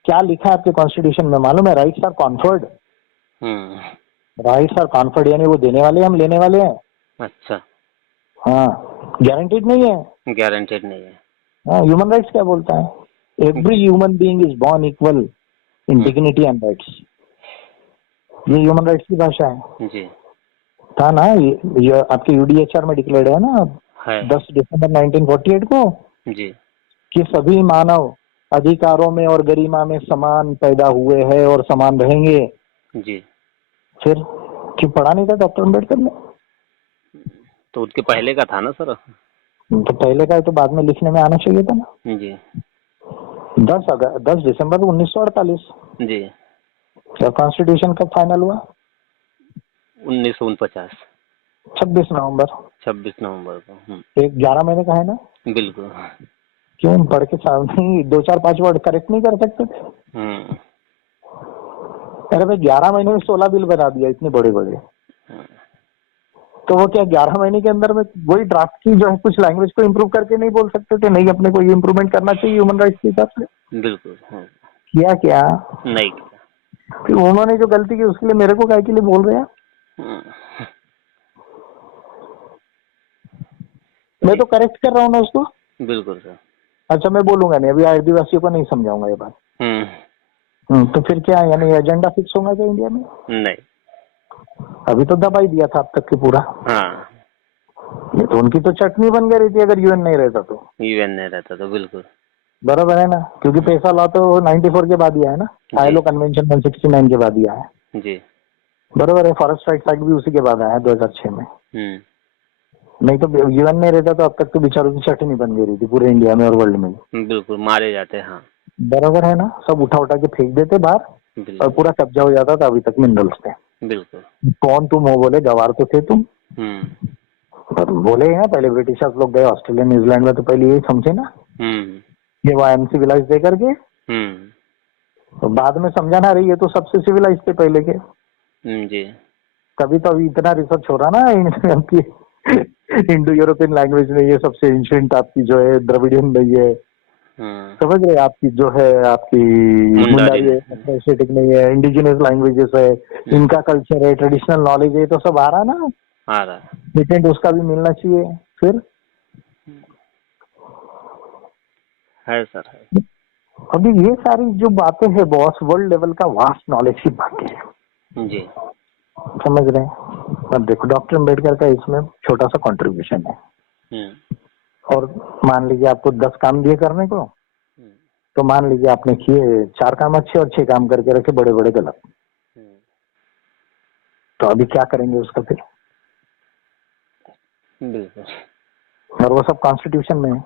क्या लिखा है आपके कॉन्स्टिट्यूशन में मालूम है? Rights are conferred. Rights are conferred यानी वो देने वाले, हम लेने वाले हैं। अच्छा। हाँ, गारंटीड नहीं है। गारंटेड नहीं है। हाँ, ह्यूमन राइट्स क्या बोलता है? Every human being is born equal in dignity and rights. ये ह्यूमन राइट्स की भाषा है जी। था ना, ये आपके UDHR में डिक्लेयर्ड है ना, 10 दिसंबर 1948 को, जी कि सभी मानव अधिकारों में और गरिमा में समान पैदा हुए हैं और समान रहेंगे। जी। फिर क्यों पढ़ा नहीं था डॉक्टर अम्बेडकर ने? तो उसके पहले का था ना सर। तो पहले का है तो बाद में लिखने में आना चाहिए था ना। जी 10 दिसंबर 1948। जी। क्या कॉन्स्टिट्यूशन कब फाइनल हुआ? 1949। 26 नवंबर। 26 नवंबर को। एक 11 महीने का है ना। बिल्कुल। क्यों पढ़ के नहीं 2 4 5 वर्ड करेक्ट नहीं कर सकते थे? अरे भाई 11 महीने में 16 बिल बना दिया, इतने बड़े बड़े। तो वो क्या 11 महीने के अंदर में वही ड्राफ्ट की जो है कुछ लैंग्वेज को इम्प्रूव करके नहीं बोल सकते थे? नहीं, अपने को ये इम्प्रूवमेंट करना चाहिए ह्यूमन राइट्स के हिसाब से। बिल्कुल। किया क्या? नहीं किया। फिर उन्होंने जो गलती की उसके लिए मेरे को क्या के लिए बोल रहे हैं? मैं तो करेक्ट कर रहा हूँ ना उसको। बिल्कुल सर। अच्छा, मैं बोलूंगा नहीं, अभी आदिवासियों को नहीं समझाऊंगा ये बात। तो फिर क्या, यानी एजेंडा फिक्स होगा क्या इंडिया में? नहीं। अभी तो दबा ही दिया था अब तक के पूरा। हाँ। ये तो उनकी तो चटनी बन गई थी अगर UN नहीं रहता तो। UN नहीं रहता तो बिल्कुल। बराबर है ना, क्योंकि पैसा लॉ तो 94 के बाद ही है ना, ILO कन्वेंशन 169 के बाद ही है। जी बराबर है, फॉरेस्ट राइट्स एक्ट भी उसी के बाद आया 2006 में। नहीं तो UN नहीं रहता तो अब तक तो बेचारों की चटनी बन गई थी पूरे इंडिया में और वर्ल्ड में। बिल्कुल, मारे जाते। हाँ बराबर है ना, सब उठा उठा के फेंक देते बाहर और पूरा कब्जा हो जाता था अभी तक मिनरल्स पे। बिल्कुल। कौन तुम हो बोले, गवार तो थे तुम। और बोले हैं पहले ब्रिटिशर्स लोग गए ऑस्ट्रेलिया न्यूजीलैंड में, तो पहले यही समझे ना ये वो अनसिविलाइज दे करके। तो बाद में समझा ना, रही है तो सबसे सिविलाइज थे पहले के। जी। कभी तो अभी इतना रिसर्च हो रहा ना आपकी इंडो यूरोपियन लैंग्वेज में, ये सबसे एंशिएंट आपकी जो है द्रविडियन नहीं है, समझ रहे, आपकी जो है आपकी मुंडारी है, एशियाटिक नहीं है, इंडिजिनस लैंग्वेजेस है, इनका कल्चर है, ट्रेडिशनल नॉलेज है, तो सब आ रहा ना, आ रहा पेटेंट उसका भी मिलना चाहिए। फिर है सर है। अभी ये सारी जो बातें हैं बॉस, वर्ल्ड लेवल का वास्ट नॉलेज की बातें हैं जी। समझ रहे हैं। अब देखो डॉक्टर अम्बेडकर का इसमें छोटा सा कंट्रीब्यूशन है। और मान लीजिए आपको 10 काम दिए करने को, तो मान लीजिए आपने किए 4 काम अच्छे और 6 काम करके रखे बड़े बड़े गलत। तो अभी क्या करेंगे उसका फिर? बिल्कुल। और वो सब कॉन्स्टिट्यूशन में है।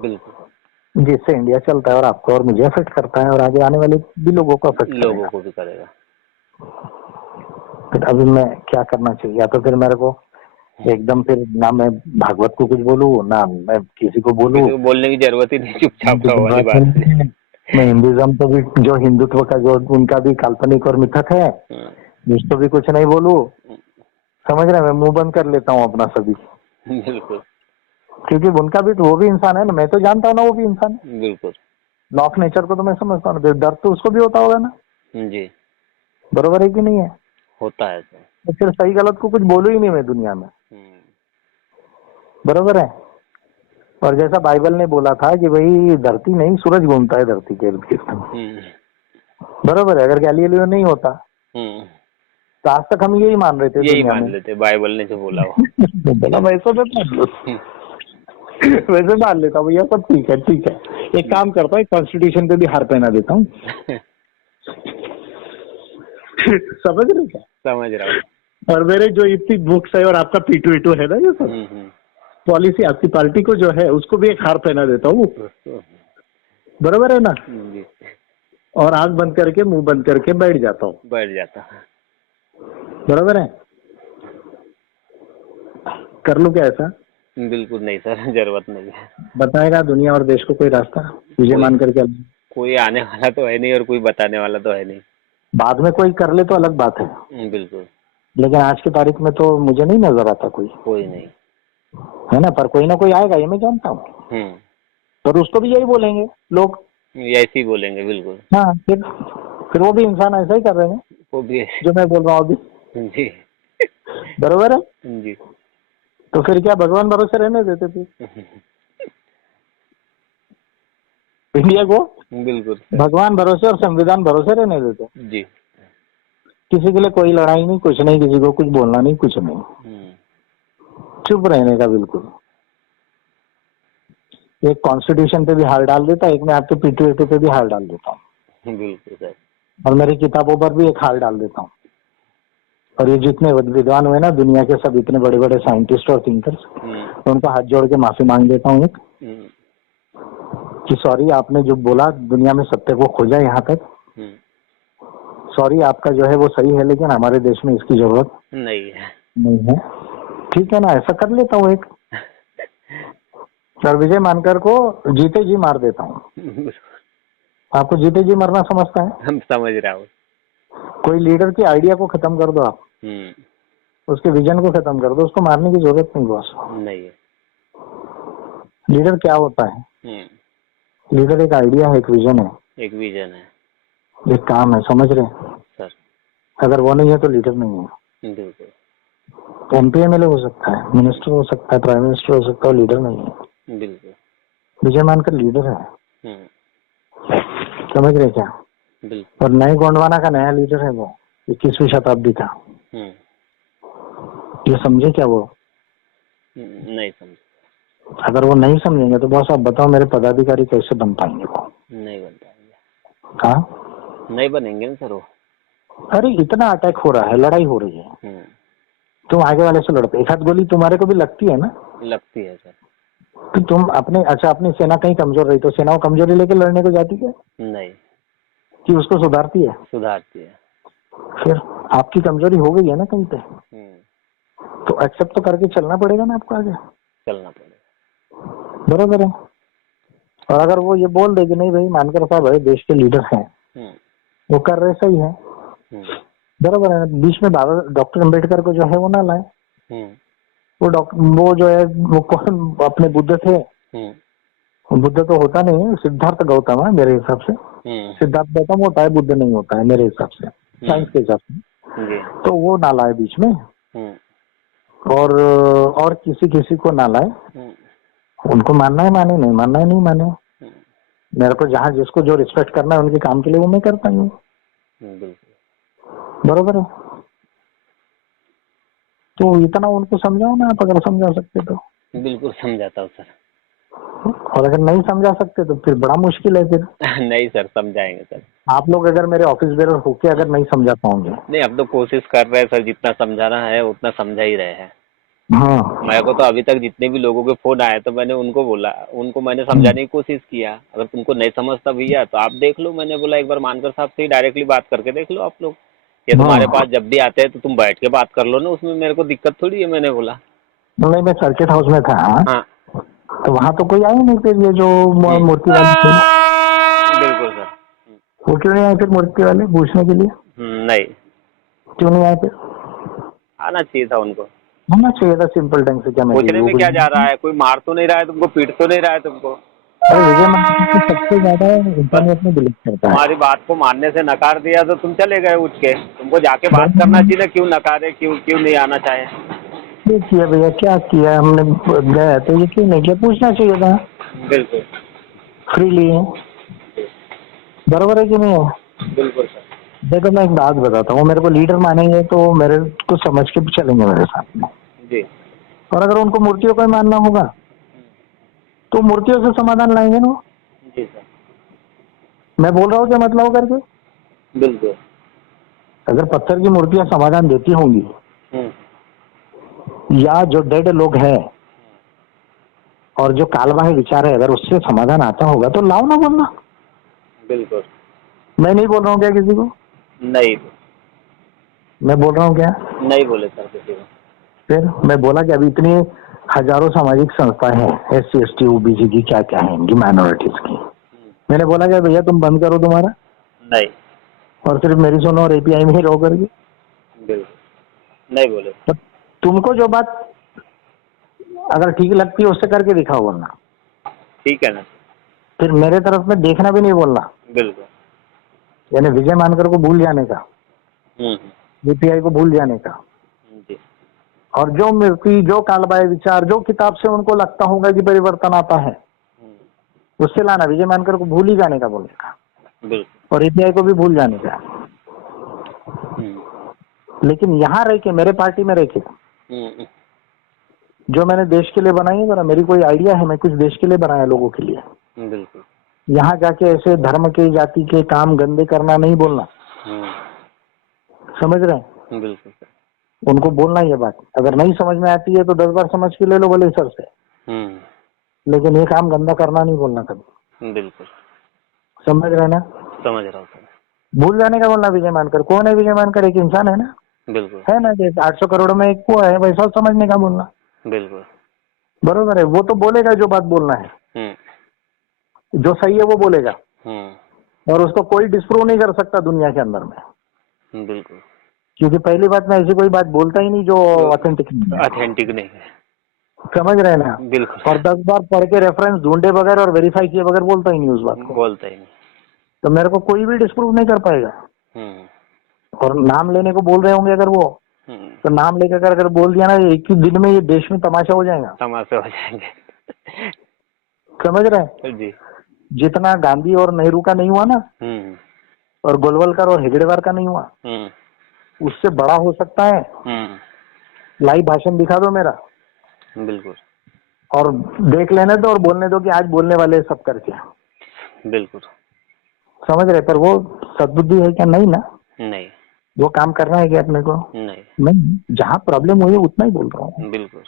बिल्कुल। जिससे इंडिया चलता है और आपको और मुझे अफेक्ट करता है और आगे आने वाले भी लोगों को अफेक्ट लोगों करेगा। को भी करेगा। फिर अभी मैं क्या करना चाहिए? या तो फिर मेरे को एकदम फिर ना मैं भागवत को कुछ बोलूं ना मैं किसी को बोलूं। किसी को बोलने की जरूरत ही नहीं, चुपचाप रहो वाली बात है। मैं हिंदुज्म तो भी जो हिंदुत्व का जो उनका भी काल्पनिक और मिथक है उसको भी कुछ नहीं बोलूं। समझ रहे हैं? मैं मुंह बंद कर लेता हूँ अपना सभी, बिल्कुल क्योंकि उनका भी तो वो भी इंसान है ना, मैं तो जानता हूँ ना वो भी इंसान है। बिल्कुल। लॉ ऑफ नेचर को तो मैं समझता हूँ ना, डर तो उसको भी होता होगा ना। जी बरोबर है कि नहीं है? होता है सर। तो फिर सही गलत को कुछ बोलू ही नहीं मैं दुनिया में। हम्म, बरोबर है? और जैसा बाइबल ने बोला था कि भाई धरती नहीं सूरज घूमता है धरती के इर्द गिर्द। हम्म, बरोबर है? अगर गैलीलियो नहीं होता हम्म, तो आज तक हम यही मान रहे थे यही दुनिया मान में। लेते बाइबल ने जो बोला वो। बोला वैसे मैं मान लो, वैसे मान लेता हूँ भैया सब ठीक है ठीक है। एक काम करता हूँ, कॉन्स्टिट्यूशन पे भी हार पहना देता हूँ। समझ रहे क्या? समझ रहा हूँ। और मेरे जो इतनी बुक्स है और आपका पीटू वीटू है ना ये सब पॉलिसी आपकी पार्टी को जो है उसको भी एक हार पहना देता हूँ। बरोबर है ना? जी और आंख बंद करके मुंह बंद करके बैठ जाता हूँ। बैठ जाता। बरोबर है? कर लूं क्या ऐसा? बिल्कुल नहीं सर, जरूरत नहीं है। बताएगा दुनिया और देश को कोई रास्ता मुझे मान करके? कोई आने वाला तो है नहीं और कोई बताने वाला तो है नहीं। बाद में कोई कर ले तो अलग बात है, बिल्कुल। लेकिन आज की तारीख में तो मुझे नहीं नजर आता कोई नहीं। है ना? पर कोई ना कोई आएगा ये मैं जानता हूँ। पर उसको भी यही बोलेंगे लोग। ऐसे ही बोलेंगे बिल्कुल। हाँ फिर वो भी इंसान ऐसा ही कर रहे हैं वो भी जो मैं बोल रहा हूँ अभी। जी बरोबर है? जी। तो फिर क्या भगवान भरोसे रहने देते थे इंडिया को? बिल्कुल भगवान भरोसे और संविधान भरोसे रहने देते। जी। किसी के लिए कोई लड़ाई नहीं, कुछ नहीं, किसी को कुछ बोलना नहीं, कुछ नहीं, चुप रहने का बिल्कुल। एक कॉन्स्टिट्यूशन पे भी हार डाल देता, एक मैं आपके पीटीएटी पे भी हार डाल देता हूँ बिल्कुल सर। और मेरी किताबों पर भी एक हार डाल देता हूँ। और ये जितने विद्वान हुए ना दुनिया के, सब इतने बड़े बड़े साइंटिस्ट और थिंकर्स, उनको हाथ जोड़ के माफी मांग देता हूँ एक कि सॉरी आपने जो बोला दुनिया में सत्य को खोजा यहाँ तक, सॉरी आपका जो है वो सही है लेकिन हमारे देश में इसकी जरूरत नहीं है। ठीक है ना? ऐसा कर लेता हूँ एक। सर विजय मानकर को जीते जी मार देता हूँ। आपको जीते जी मरना समझता है? हम समझ रहा हूँ। कोई लीडर की आइडिया को खत्म कर दो आप, उसके विजन को खत्म कर दो, उसको मारने की जरूरत नहीं बॉस। नहीं है। लीडर क्या होता है? लीडर एक आइडिया है, एक विजन है, एक विजन है, एक काम है। समझ रहे हैं सर? अगर वो नहीं है तो लीडर नहीं है। बिल्कुल। एमपी एमएलए हो सकता है, मिनिस्टर हो सकता है, प्राइम मिनिस्टर हो सकता है, लीडर नहीं है। बिल्कुल। विजय मानकर लीडर है। समझ रहे क्या? बिल्कुल। और नए गोंडवाना का नया लीडर है वो, 21वीं शताब्दी का। ये समझे क्या वो? नहीं समझ। अगर वो नहीं समझेंगे तो बॉस आप बताओ मेरे पदाधिकारी कैसे बन पाएंगे? वो नहीं बन पाएंगे। हाँ नहीं बनेंगे ना सर वो। अरे इतना अटैक हो रहा है, लड़ाई हो रही है, तुम आगे वाले से लड़ते, एक हाथ गोली तुम्हारे को भी लगती है ना? लगती है सर। तो तुम अपने अपनी सेना कहीं कमजोर रही तो सेना को कमजोरी लेके लड़ने को जाती है नहीं, कि उसको सुधारती है? सुधारती है। फिर आपकी कमजोरी हो गई है ना कहीं पे, तो एक्सेप्ट तो करके चलना पड़ेगा ना आपको, आगे चलना पड़ेगा। बरोबर है? और अगर वो ये बोल दे कि नहीं भाई मानकर साहब है देश के लीडर हैं, वो कर रहे सही है, बरोबर है? बीच में बाबा डॉक्टर अम्बेडकर को जो है वो ना लाए। वो जो है वो कौन अपने बुद्ध थे? बुद्ध तो होता नहीं है, सिद्धार्थ गौतम है मेरे हिसाब से। सिद्धार्थ गौतम होता है, बुद्ध नहीं होता है मेरे हिसाब से, साइंस के हिसाब से। तो वो ना लाए बीच में, और किसी को ना लाए। उनको मानना है माने, नहीं मानना है नहीं माने। मेरे को जहाँ जिसको जो रिस्पेक्ट करना है उनके काम के लिए वो मैं करता हूँ। बरोबर है? तो इतना उनको समझाओ ना आप, अगर समझा सकते तो। बिल्कुल समझाता हूँ सर। और अगर नहीं समझा सकते तो फिर बड़ा मुश्किल है फिर। नहीं सर, समझाएंगे सर। आप लोग अगर मेरे ऑफिस बेरर होके अगर नहीं समझा पाओगे। नहीं, अब तो कोशिश कर रहे हैं सर, जितना समझाना है उतना समझा ही रहे हैं। हाँ मेरे को तो अभी तक जितने भी लोगों के फोन आए तो मैंने उनको बोला, उनको मैंने समझाने की कोशिश किया, अगर तुमको नहीं समझता भैया तो आप देख लो, मैंने बोला एक बार मानकर साहब से ही डायरेक्टली बात करके देख लो आप लोग, ये तुम्हारे हाँ। पास जब भी आते हैं तो तुम बैठ के बात कर लो ना, उसमें मेरे को दिक्कत थोड़ी है, मैंने बोला। नहीं, मैं सर्किट हाउस में था, हाँ। तो वहाँ तो कोई आया नहीं फिर, ये जो मूर्ति वाले थे, बिल्कुल सर। वो क्यों नहीं आए फिर मूर्ति वाले पूछने के लिए? नहीं, क्यों नहीं आए फिर? आना चाहिए था उनको। होना चाहिए था सिंपल ढंग से, क्या मैं पूछने वो में कुछ। क्या जा रहा है, कोई मार तो नहीं रहा है तुमको, पीट तो नहीं रहा है तुमको। अरे विजय माल्या को सबसे ज्यादा बस इंटरनेट में बिलीव करता है। तुम्हारी बात को मानने से नकार दिया तो तुम चले गए उठ के, तुमको जाके बात करना चाहिए ना, क्यों नकारे, क्यों क्यों नहीं आना चाहे। ये किया भैया, क्या किया हमने, गया तो ये क्यों नहीं किया, पूछना चाहिए था बिल्कुल फ्रीली। बराबर है कि नहीं है? बिल्कुल सर। देखो मैं एक बात बताता हूँ, मेरे को लीडर मानेंगे तो मेरे को समझ के चलेंगे मेरे साथ में, जी और अगर उनको मूर्तियों को ही मानना होगा तो मूर्तियों से समाधान लाएंगे ना वो। जी सर। मैं बोल रहा हूँ क्या मतलब करके, बिल्कुल। अगर पत्थर की मूर्तियां समाधान देती होंगी, या जो डेड लोग हैं और जो कालबाह्य विचार है, अगर उससे समाधान आता होगा तो लाओ ना, बोलना। बिल्कुल। मैं नहीं बोल रहा हूँ क्या किसी को, नहीं, मैं बोल रहा हूँ क्या? नहीं बोले सर किसी को। फिर मैं बोला कि अभी इतनी हजारों सामाजिक संस्थाएं हैं, SC ST OBC की, क्या क्या है इनकी, माइनॉरिटीज की। मैंने बोला कि भैया तुम बंद करो तुम्हारा, नहीं, और सिर्फ मेरी सुनो और API में ही रहो करके। बिल्कुल नहीं बोले। तो तुमको जो बात अगर ठीक लगती है उससे करके दिखाओ, बोलना। ठीक है ना। फिर मेरे तरफ में देखना भी नहीं बोलना, बिल्कुल। यानी विजय मानकर को भूल जाने का, API को भूल जाने का, जी। और जो मूर्ति, जो कालबाह्य विचार, जो किताब से उनको लगता होगा कि परिवर्तन आता है, उससे लाना। विजय मानकर को भूल ही जाने का बोलने का, बिल्कुल। और API को भी भूल जाने का। लेकिन यहाँ रह के, मेरे पार्टी में रह के, जो मैंने देश के लिए बनाई है, मेरी कोई आइडिया है, मैं कुछ देश के लिए बनाया लोगों के लिए, बिल्कुल। यहाँ जाके ऐसे धर्म के, जाति के काम गंदे करना नहीं बोलना। समझ रहे हैं? बिल्कुल। उनको बोलना ये बात, अगर नहीं समझ में आती है तो 10 बार समझ के ले लो बोले सर से, लेकिन ये काम गंदा करना नहीं बोलना कभी। बिल्कुल। समझ रहे ना? समझ रहा हूँ सर। भूल जाने का बोलना। विजय मानकर कौन है? विजय मानकर एक इंसान है ना, बिल्कुल। है ना, जैसे 800 करोड़ में एक को है, वैसा समझने का बोलना। बिल्कुल। बरोबर है, वो तो बोलेगा जो बात बोलना है, जो सही है वो बोलेगा, और उसको कोई डिस्प्रूव नहीं कर सकता दुनिया के अंदर में। बिल्कुल। क्योंकि पहली बात, मैं ऐसी कोई बात बोलता ही नहीं जो ऑथेंटिक नहीं है। ऑथेंटिक नहीं है। समझ रहे हैं ना? बिल्कुल। और 10 बार पढ़ के रेफरेंस ढूंढे बगैर और वेरीफाई किए बगैर बोलता ही नहीं उस बात को, बोलता ही नहीं। तो मेरे को कोई भी डिस्प्रूव नहीं कर पाएगा। और नाम लेने को बोल रहे होंगे अगर वो, तो नाम लेकर अगर बोल दिया ना, एक ही दिन में ये देश में तमाशा हो जाएगा। तमाशा हो जाएंगे। समझ रहे हैं? जी। जितना जितना गांधी और नेहरू का नहीं हुआ ना, और गोलवलकर और हेगड़ेवार का नहीं हुआ, उससे बड़ा हो सकता है। लाइव भाषण दिखा दो मेरा, बिल्कुल। और देख लेने दो और बोलने दो कि आज बोलने वाले सब करके। बिल्कुल। समझ रहे? पर वो सद्बुद्धि है क्या? नहीं ना। नहीं। वो काम करना है क्या अपने को? नहीं, जहाँ प्रॉब्लम हुई है उतना ही बोल रहा हूँ। बिल्कुल।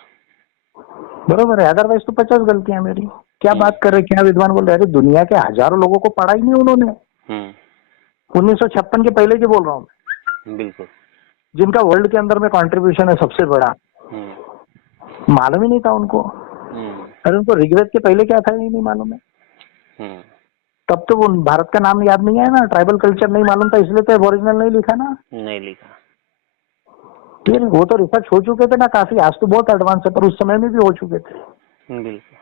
बरोबर है, अदरवाइज तो 50 गलतियां मेरी। क्या बात कर रहे, क्या विद्वान बोल रहे हैं? दुनिया के हजारों लोगों को पढ़ा ही नहीं उन्होंने। 1956 के पहले की बोल रहा हूँ, बिल्कुल। जिनका वर्ल्ड के अंदर में कंट्रीब्यूशन है सबसे बड़ा, मालूम ही नहीं था उनको। अरे उनको ऋग्वेद के पहले क्या था ये नहीं मालूम है। तब तो वो भारत का नाम याद नहीं आया ना, ट्राइबल कल्चर नहीं मालूम था, इसलिए तो ओरिजिनल नहीं लिखा ना। नहीं लिखा। फिर वो तो रिसर्च हो चुके थे ना काफी, आज तो बहुत एडवांस है, पर उस समय में भी हो चुके थे। बिल्कुल।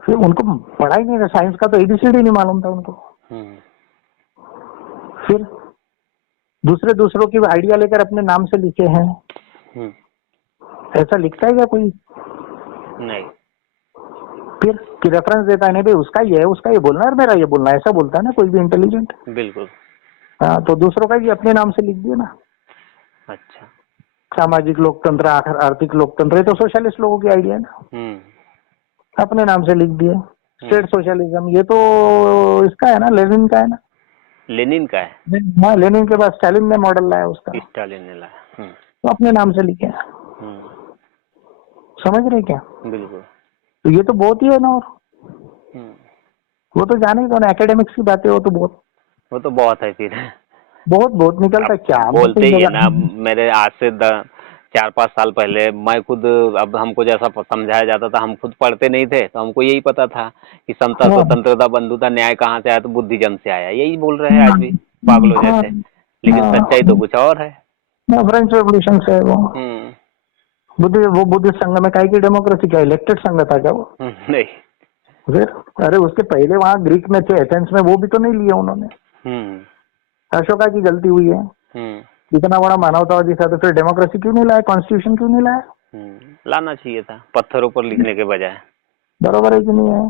फिर उनको पढ़ा ही नहीं था, साइंस का तो ABCD नहीं मालूम था उनको। फिर दूसरों की आइडिया लेकर अपने नाम से लिखे हैं। ऐसा लिखता है क्या कोई? नहीं। फिर कि रेफरेंस देता है, नहीं भाई उसका ये है, उसका ये बोलना है, मेरा ये बोलना है, ऐसा बोलता है ना कोई भी इंटेलिजेंट। बिल्कुल। हाँ, तो दूसरों का भी अपने नाम से लिख दिए ना। अच्छा। सामाजिक लोकतंत्र, आर्थिक लोकतंत्र, ये तो सोशलिस्ट लोगों की आइडिया है ना, अपने नाम से लिख दिए। स्टेट सोशलिज्म, ये तो इसका है ना, लेनिन का है ना। लेनिन का है। हाँ, लेनिन के बाद स्टालिन ने मॉडल लाया उसका, स्टालिन ने लाया। तो अपने नाम से लिखे। समझ रहे क्या? बिल्कुल। तो ये तो बहुत ही है ना। और हम्म, वो तो जाने दो ना, एकेडमिक्स की बातें वो तो बहुत वो तो बहुत है फिर। बहुत बहुत निकलता है अब क्या। मैं तो बोलते ही है ना, लगा मेरे आज से 4-5 साल पहले मैं खुद, अब हमको जैसा समझाया जाता था, हम खुद पढ़ते नहीं थे तो हमको यही पता था कि समता, हाँ स्वतंत्रता, बंधुता, न्याय कहाँ से आया, तो बुद्धिज्म से आया, यही बोल रहे हैं आज भी पागलों हाँ जैसे। लेकिन हाँ, सच्चाई तो कुछ और है। फ्रेंच रेवोल्यूशन से है वो। हम्म। वो बुद्धिस्ट संघ में काय की डेमोक्रेसी, क्या इलेक्टेड संघ था क्या वो? नहीं। फिर अरे उसके पहले वहाँ ग्रीक में थे, एथेंस में, वो भी तो नहीं लिया उन्होंने। हम्म। अशोका की गलती हुई है। हम्म। इतना बड़ा मानवतावादी था तो फिर डेमोक्रेसी क्यों नहीं लाया, कॉन्स्टिट्यूशन क्यों नहीं लाया? लाना चाहिए था पत्थरों पर लिखने के बजाय। बराबर है कि नहीं है?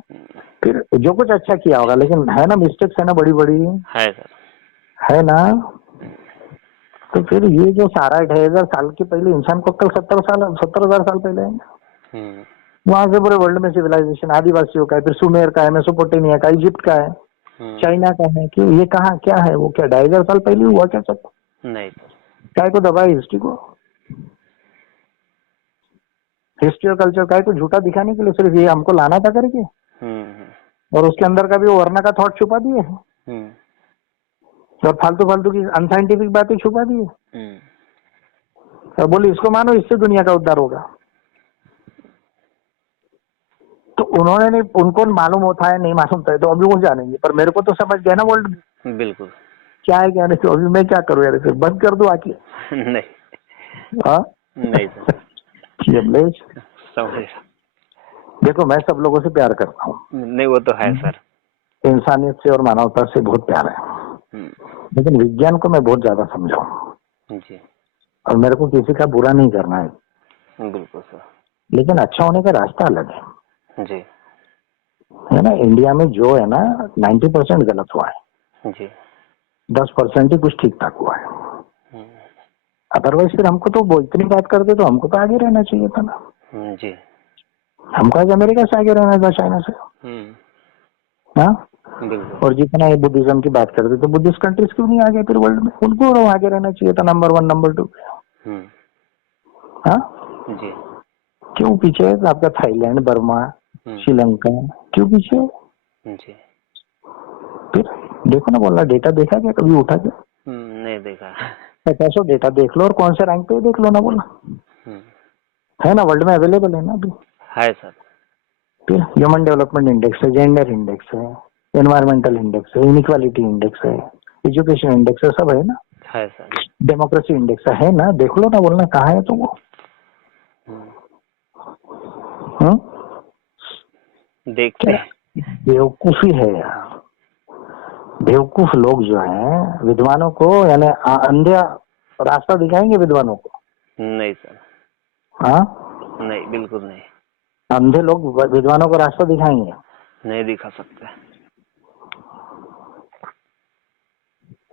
फिर जो कुछ अच्छा किया होगा, लेकिन है ना मिस्टेक्स है ना बड़ी बड़ी, है सर। है ना। तो फिर ये जो सारा 2500 साल के पहले इंसान को कल 70,000 साल पहले है, हम्म। वहां से पूरे वर्ल्ड में सिविलाइजेशन आदिवासियों का है, फिर सुमेर का है, मेसोपोटामिया का, इजिप्ट का है, चाइना का है। क्यों ये कहाँ क्या है वो, क्या 2500 साल पहले हुआ क्या सब? नहीं सर। काय को दबाए हिस्ट्री को, हिस्ट्री और कल्चर काय को झूठा दिखाने के लिए सिर्फ ये हमको लाना था करके, और उसके अंदर का भी वो वरना का थॉट छुपा दिए है, और फालतू फालतू की अनसाइंटिफिक बातें छुपा दी है। और बोले इसको मानो, इससे दुनिया का उद्धार होगा। तो उन्होंने नहीं, उनको मालूम होता है नहीं मालूम था तो अभी वो जानेंगे, पर मेरे को तो समझ गया ना वर्ल्ड बिल्कुल। क्या है क्या नहीं। तो अभी मैं क्या करूँ यार, फिर बंद कर दूं आके? नहीं। हाँ नहीं सर। समझ। देखो मैं सब लोगों से प्यार करता हूँ, नहीं वो तो है सर। इंसानियत से और मानवता से बहुत प्यार है, लेकिन विज्ञान को मैं बहुत ज्यादा समझाऊं जी। और मेरे को किसी का बुरा नहीं करना है, बिल्कुल सर। लेकिन अच्छा होने का रास्ता अलग जी। है ना। इंडिया में जो है ना 90% गलत हुआ है, जी। 10% ही कुछ ठीक ठाक हुआ है। अदरवाइज फिर हमको तो वो इतनी बात करते तो हमको तो आगे रहना चाहिए था ना। जी। हमको आज अमेरिका से आगे रहना था, चाइना से। हाँ, बिल्कुल। और जितना ये बुद्धिज्म की बात करते तो बुद्धिस्ट कंट्रीज क्यों नहीं आगे फिर वर्ल्ड में? उनको आगे रहना चाहिए था, नंबर 1 नंबर 2। हाँ, जी। क्यों पीछे है आपका थाईलैंड, बर्मा, श्रीलंका, क्यों पीछे है? जी। फिर देखो ना, बोलना डेटा देखा क्या कभी उठा के? नहीं देखा। 50 डेटा देख लो और कौन से रैंक पे देख लो ना, बोला है ना, वर्ल्ड में अवेलेबल है ना अभी। है सर। फिर ह्यूमन डेवलपमेंट इंडेक्स है, जेंडर इंडेक्स है, एनवायरमेंटल इंडेक्स है, इनइक्वालिटी इंडेक्स है, एजुकेशन इंडेक्स है, सब है ना। है सर। डेमोक्रेसी इंडेक्स है ना, देख लो ना, बोलना कहाँ है तो वो। देखते हैं। बेवकूफी है यार, बेवकूफ लोग जो हैं विद्वानों को, यानी अंधे रास्ता दिखाएंगे विद्वानों को। नहीं सर। हाँ, नहीं बिल्कुल नहीं। अंधे लोग विद्वानों को रास्ता दिखाएंगे? नहीं दिखा सकते।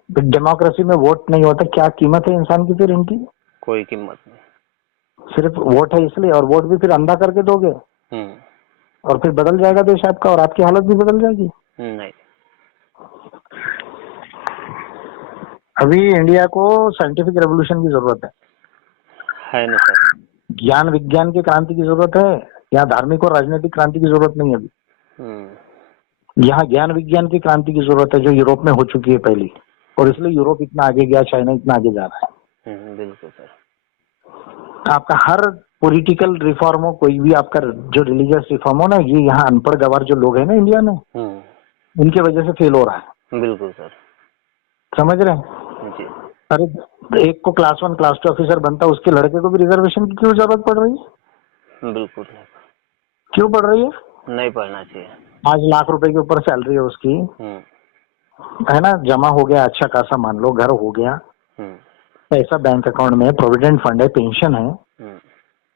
डेमोक्रेसी में वोट नहीं होता, क्या कीमत है इंसान की फिर इनकी? कोई कीमत नहीं। सिर्फ सिर्फ वोट है इसलिए, और वोट भी फिर अंधा करके दोगे और फिर बदल जाएगा देश आपका, और आपकी हालत भी बदल जाएगी। नहीं। अभी इंडिया को साइंटिफिक रेवोल्यूशन की जरूरत है ना सर। ज्ञान विज्ञान की क्रांति की जरूरत है, यहाँ धार्मिक और राजनीतिक क्रांति की जरूरत नहीं है अभी। यहाँ ज्ञान विज्ञान की क्रांति की जरूरत है, जो यूरोप में हो चुकी है पहली, और इसलिए यूरोप इतना आगे गया, चाइना इतना आगे जा रहा है। बिल्कुल सर। आपका हर पॉलिटिकल रिफॉर्म हो, कोई भी आपका जो रिलीजियस रिफॉर्म हो ना, ये यहाँ अनपढ़ गवार जो लोग हैं ना इंडिया में, उनकी वजह से फेल हो रहा है। बिल्कुल सर। समझ रहे हैं? जी। अरे एक को क्लास 1 क्लास 2 ऑफिसर बनता है, उसके लड़के को भी रिजर्वेशन की क्यों जरूरत पड़ रही है? बिल्कुल क्यों पड़ रही है? नहीं पढ़ना चाहिए। 5 लाख रुपए के ऊपर सैलरी है उसकी, है ना, जमा हो गया अच्छा खासा, मान लो घर हो गया, पैसा बैंक अकाउंट में, प्रोविडेंट फंड है, पेंशन है,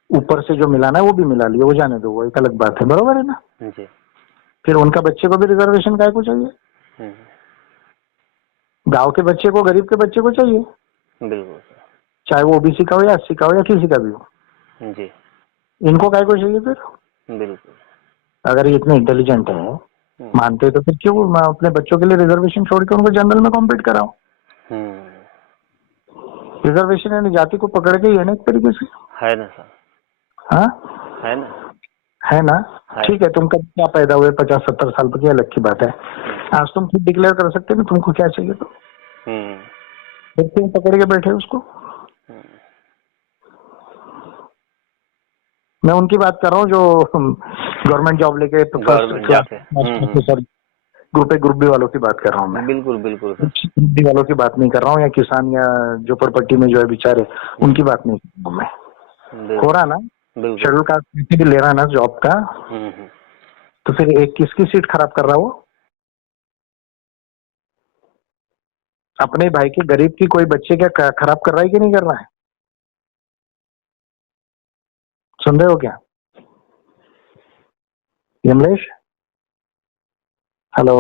ऊपर से जो मिलाना है वो भी मिला लिया, वो जाने दो, वो एक अलग बात है, बरोबर है ना। जी। फिर उनका बच्चे को भी रिजर्वेशन काय को चाहिए? गांव के बच्चे को, गरीब के बच्चे को चाहिए, बिल्कुल चाहे वो ओबीसी का हो या 80 का हो या किसी का भी हो। जी। इनको काय को चाहिए फिर? बिल्कुल। अगर ये इतने इंटेलिजेंट है, मानते तो फिर क्यों अपने बच्चों के लिए रिजर्वेशन छोड़ के उनको जनरल में कॉम्पीट कराओ? रिजर्वेशन यानी जाति को पकड़ के ही है ना एक तरीके से, है ना सर। हाँ। है ना, है ना। है। ठीक है, तुम कब क्या पैदा हुए 50-70 साल पर, क्या अलग की बात है। आज तुम खुद डिक्लेयर कर सकते हो ना तुमको क्या चाहिए, तो फिर तुम पकड़ के बैठे उसको। मैं उनकी बात कर रहा हूँ जो गवर्नमेंट जॉब लेके गवर्नमेंट जाते ग्रुप बी वालों की बात कर रहा हूँ मैं। बिल्कुल बिल्कुल सर। ग्रुप बी वालों की बात नहीं कर रहा हूँ, या किसान या झोपड़पट्टी में जो है बेचारे, उनकी बात नहीं कर रहा हूँ मैं। हो रहा ना, शेड्यूल कास्ट भी ले रहा है ना जॉब का, तो फिर एक किसकी सीट खराब कर रहा है वो? अपने भाई के गरीब की कोई बच्चे क्या खराब कर रहा है कि नहीं कर रहा है? सुन रहे हो क्या यमलेश? हेलो।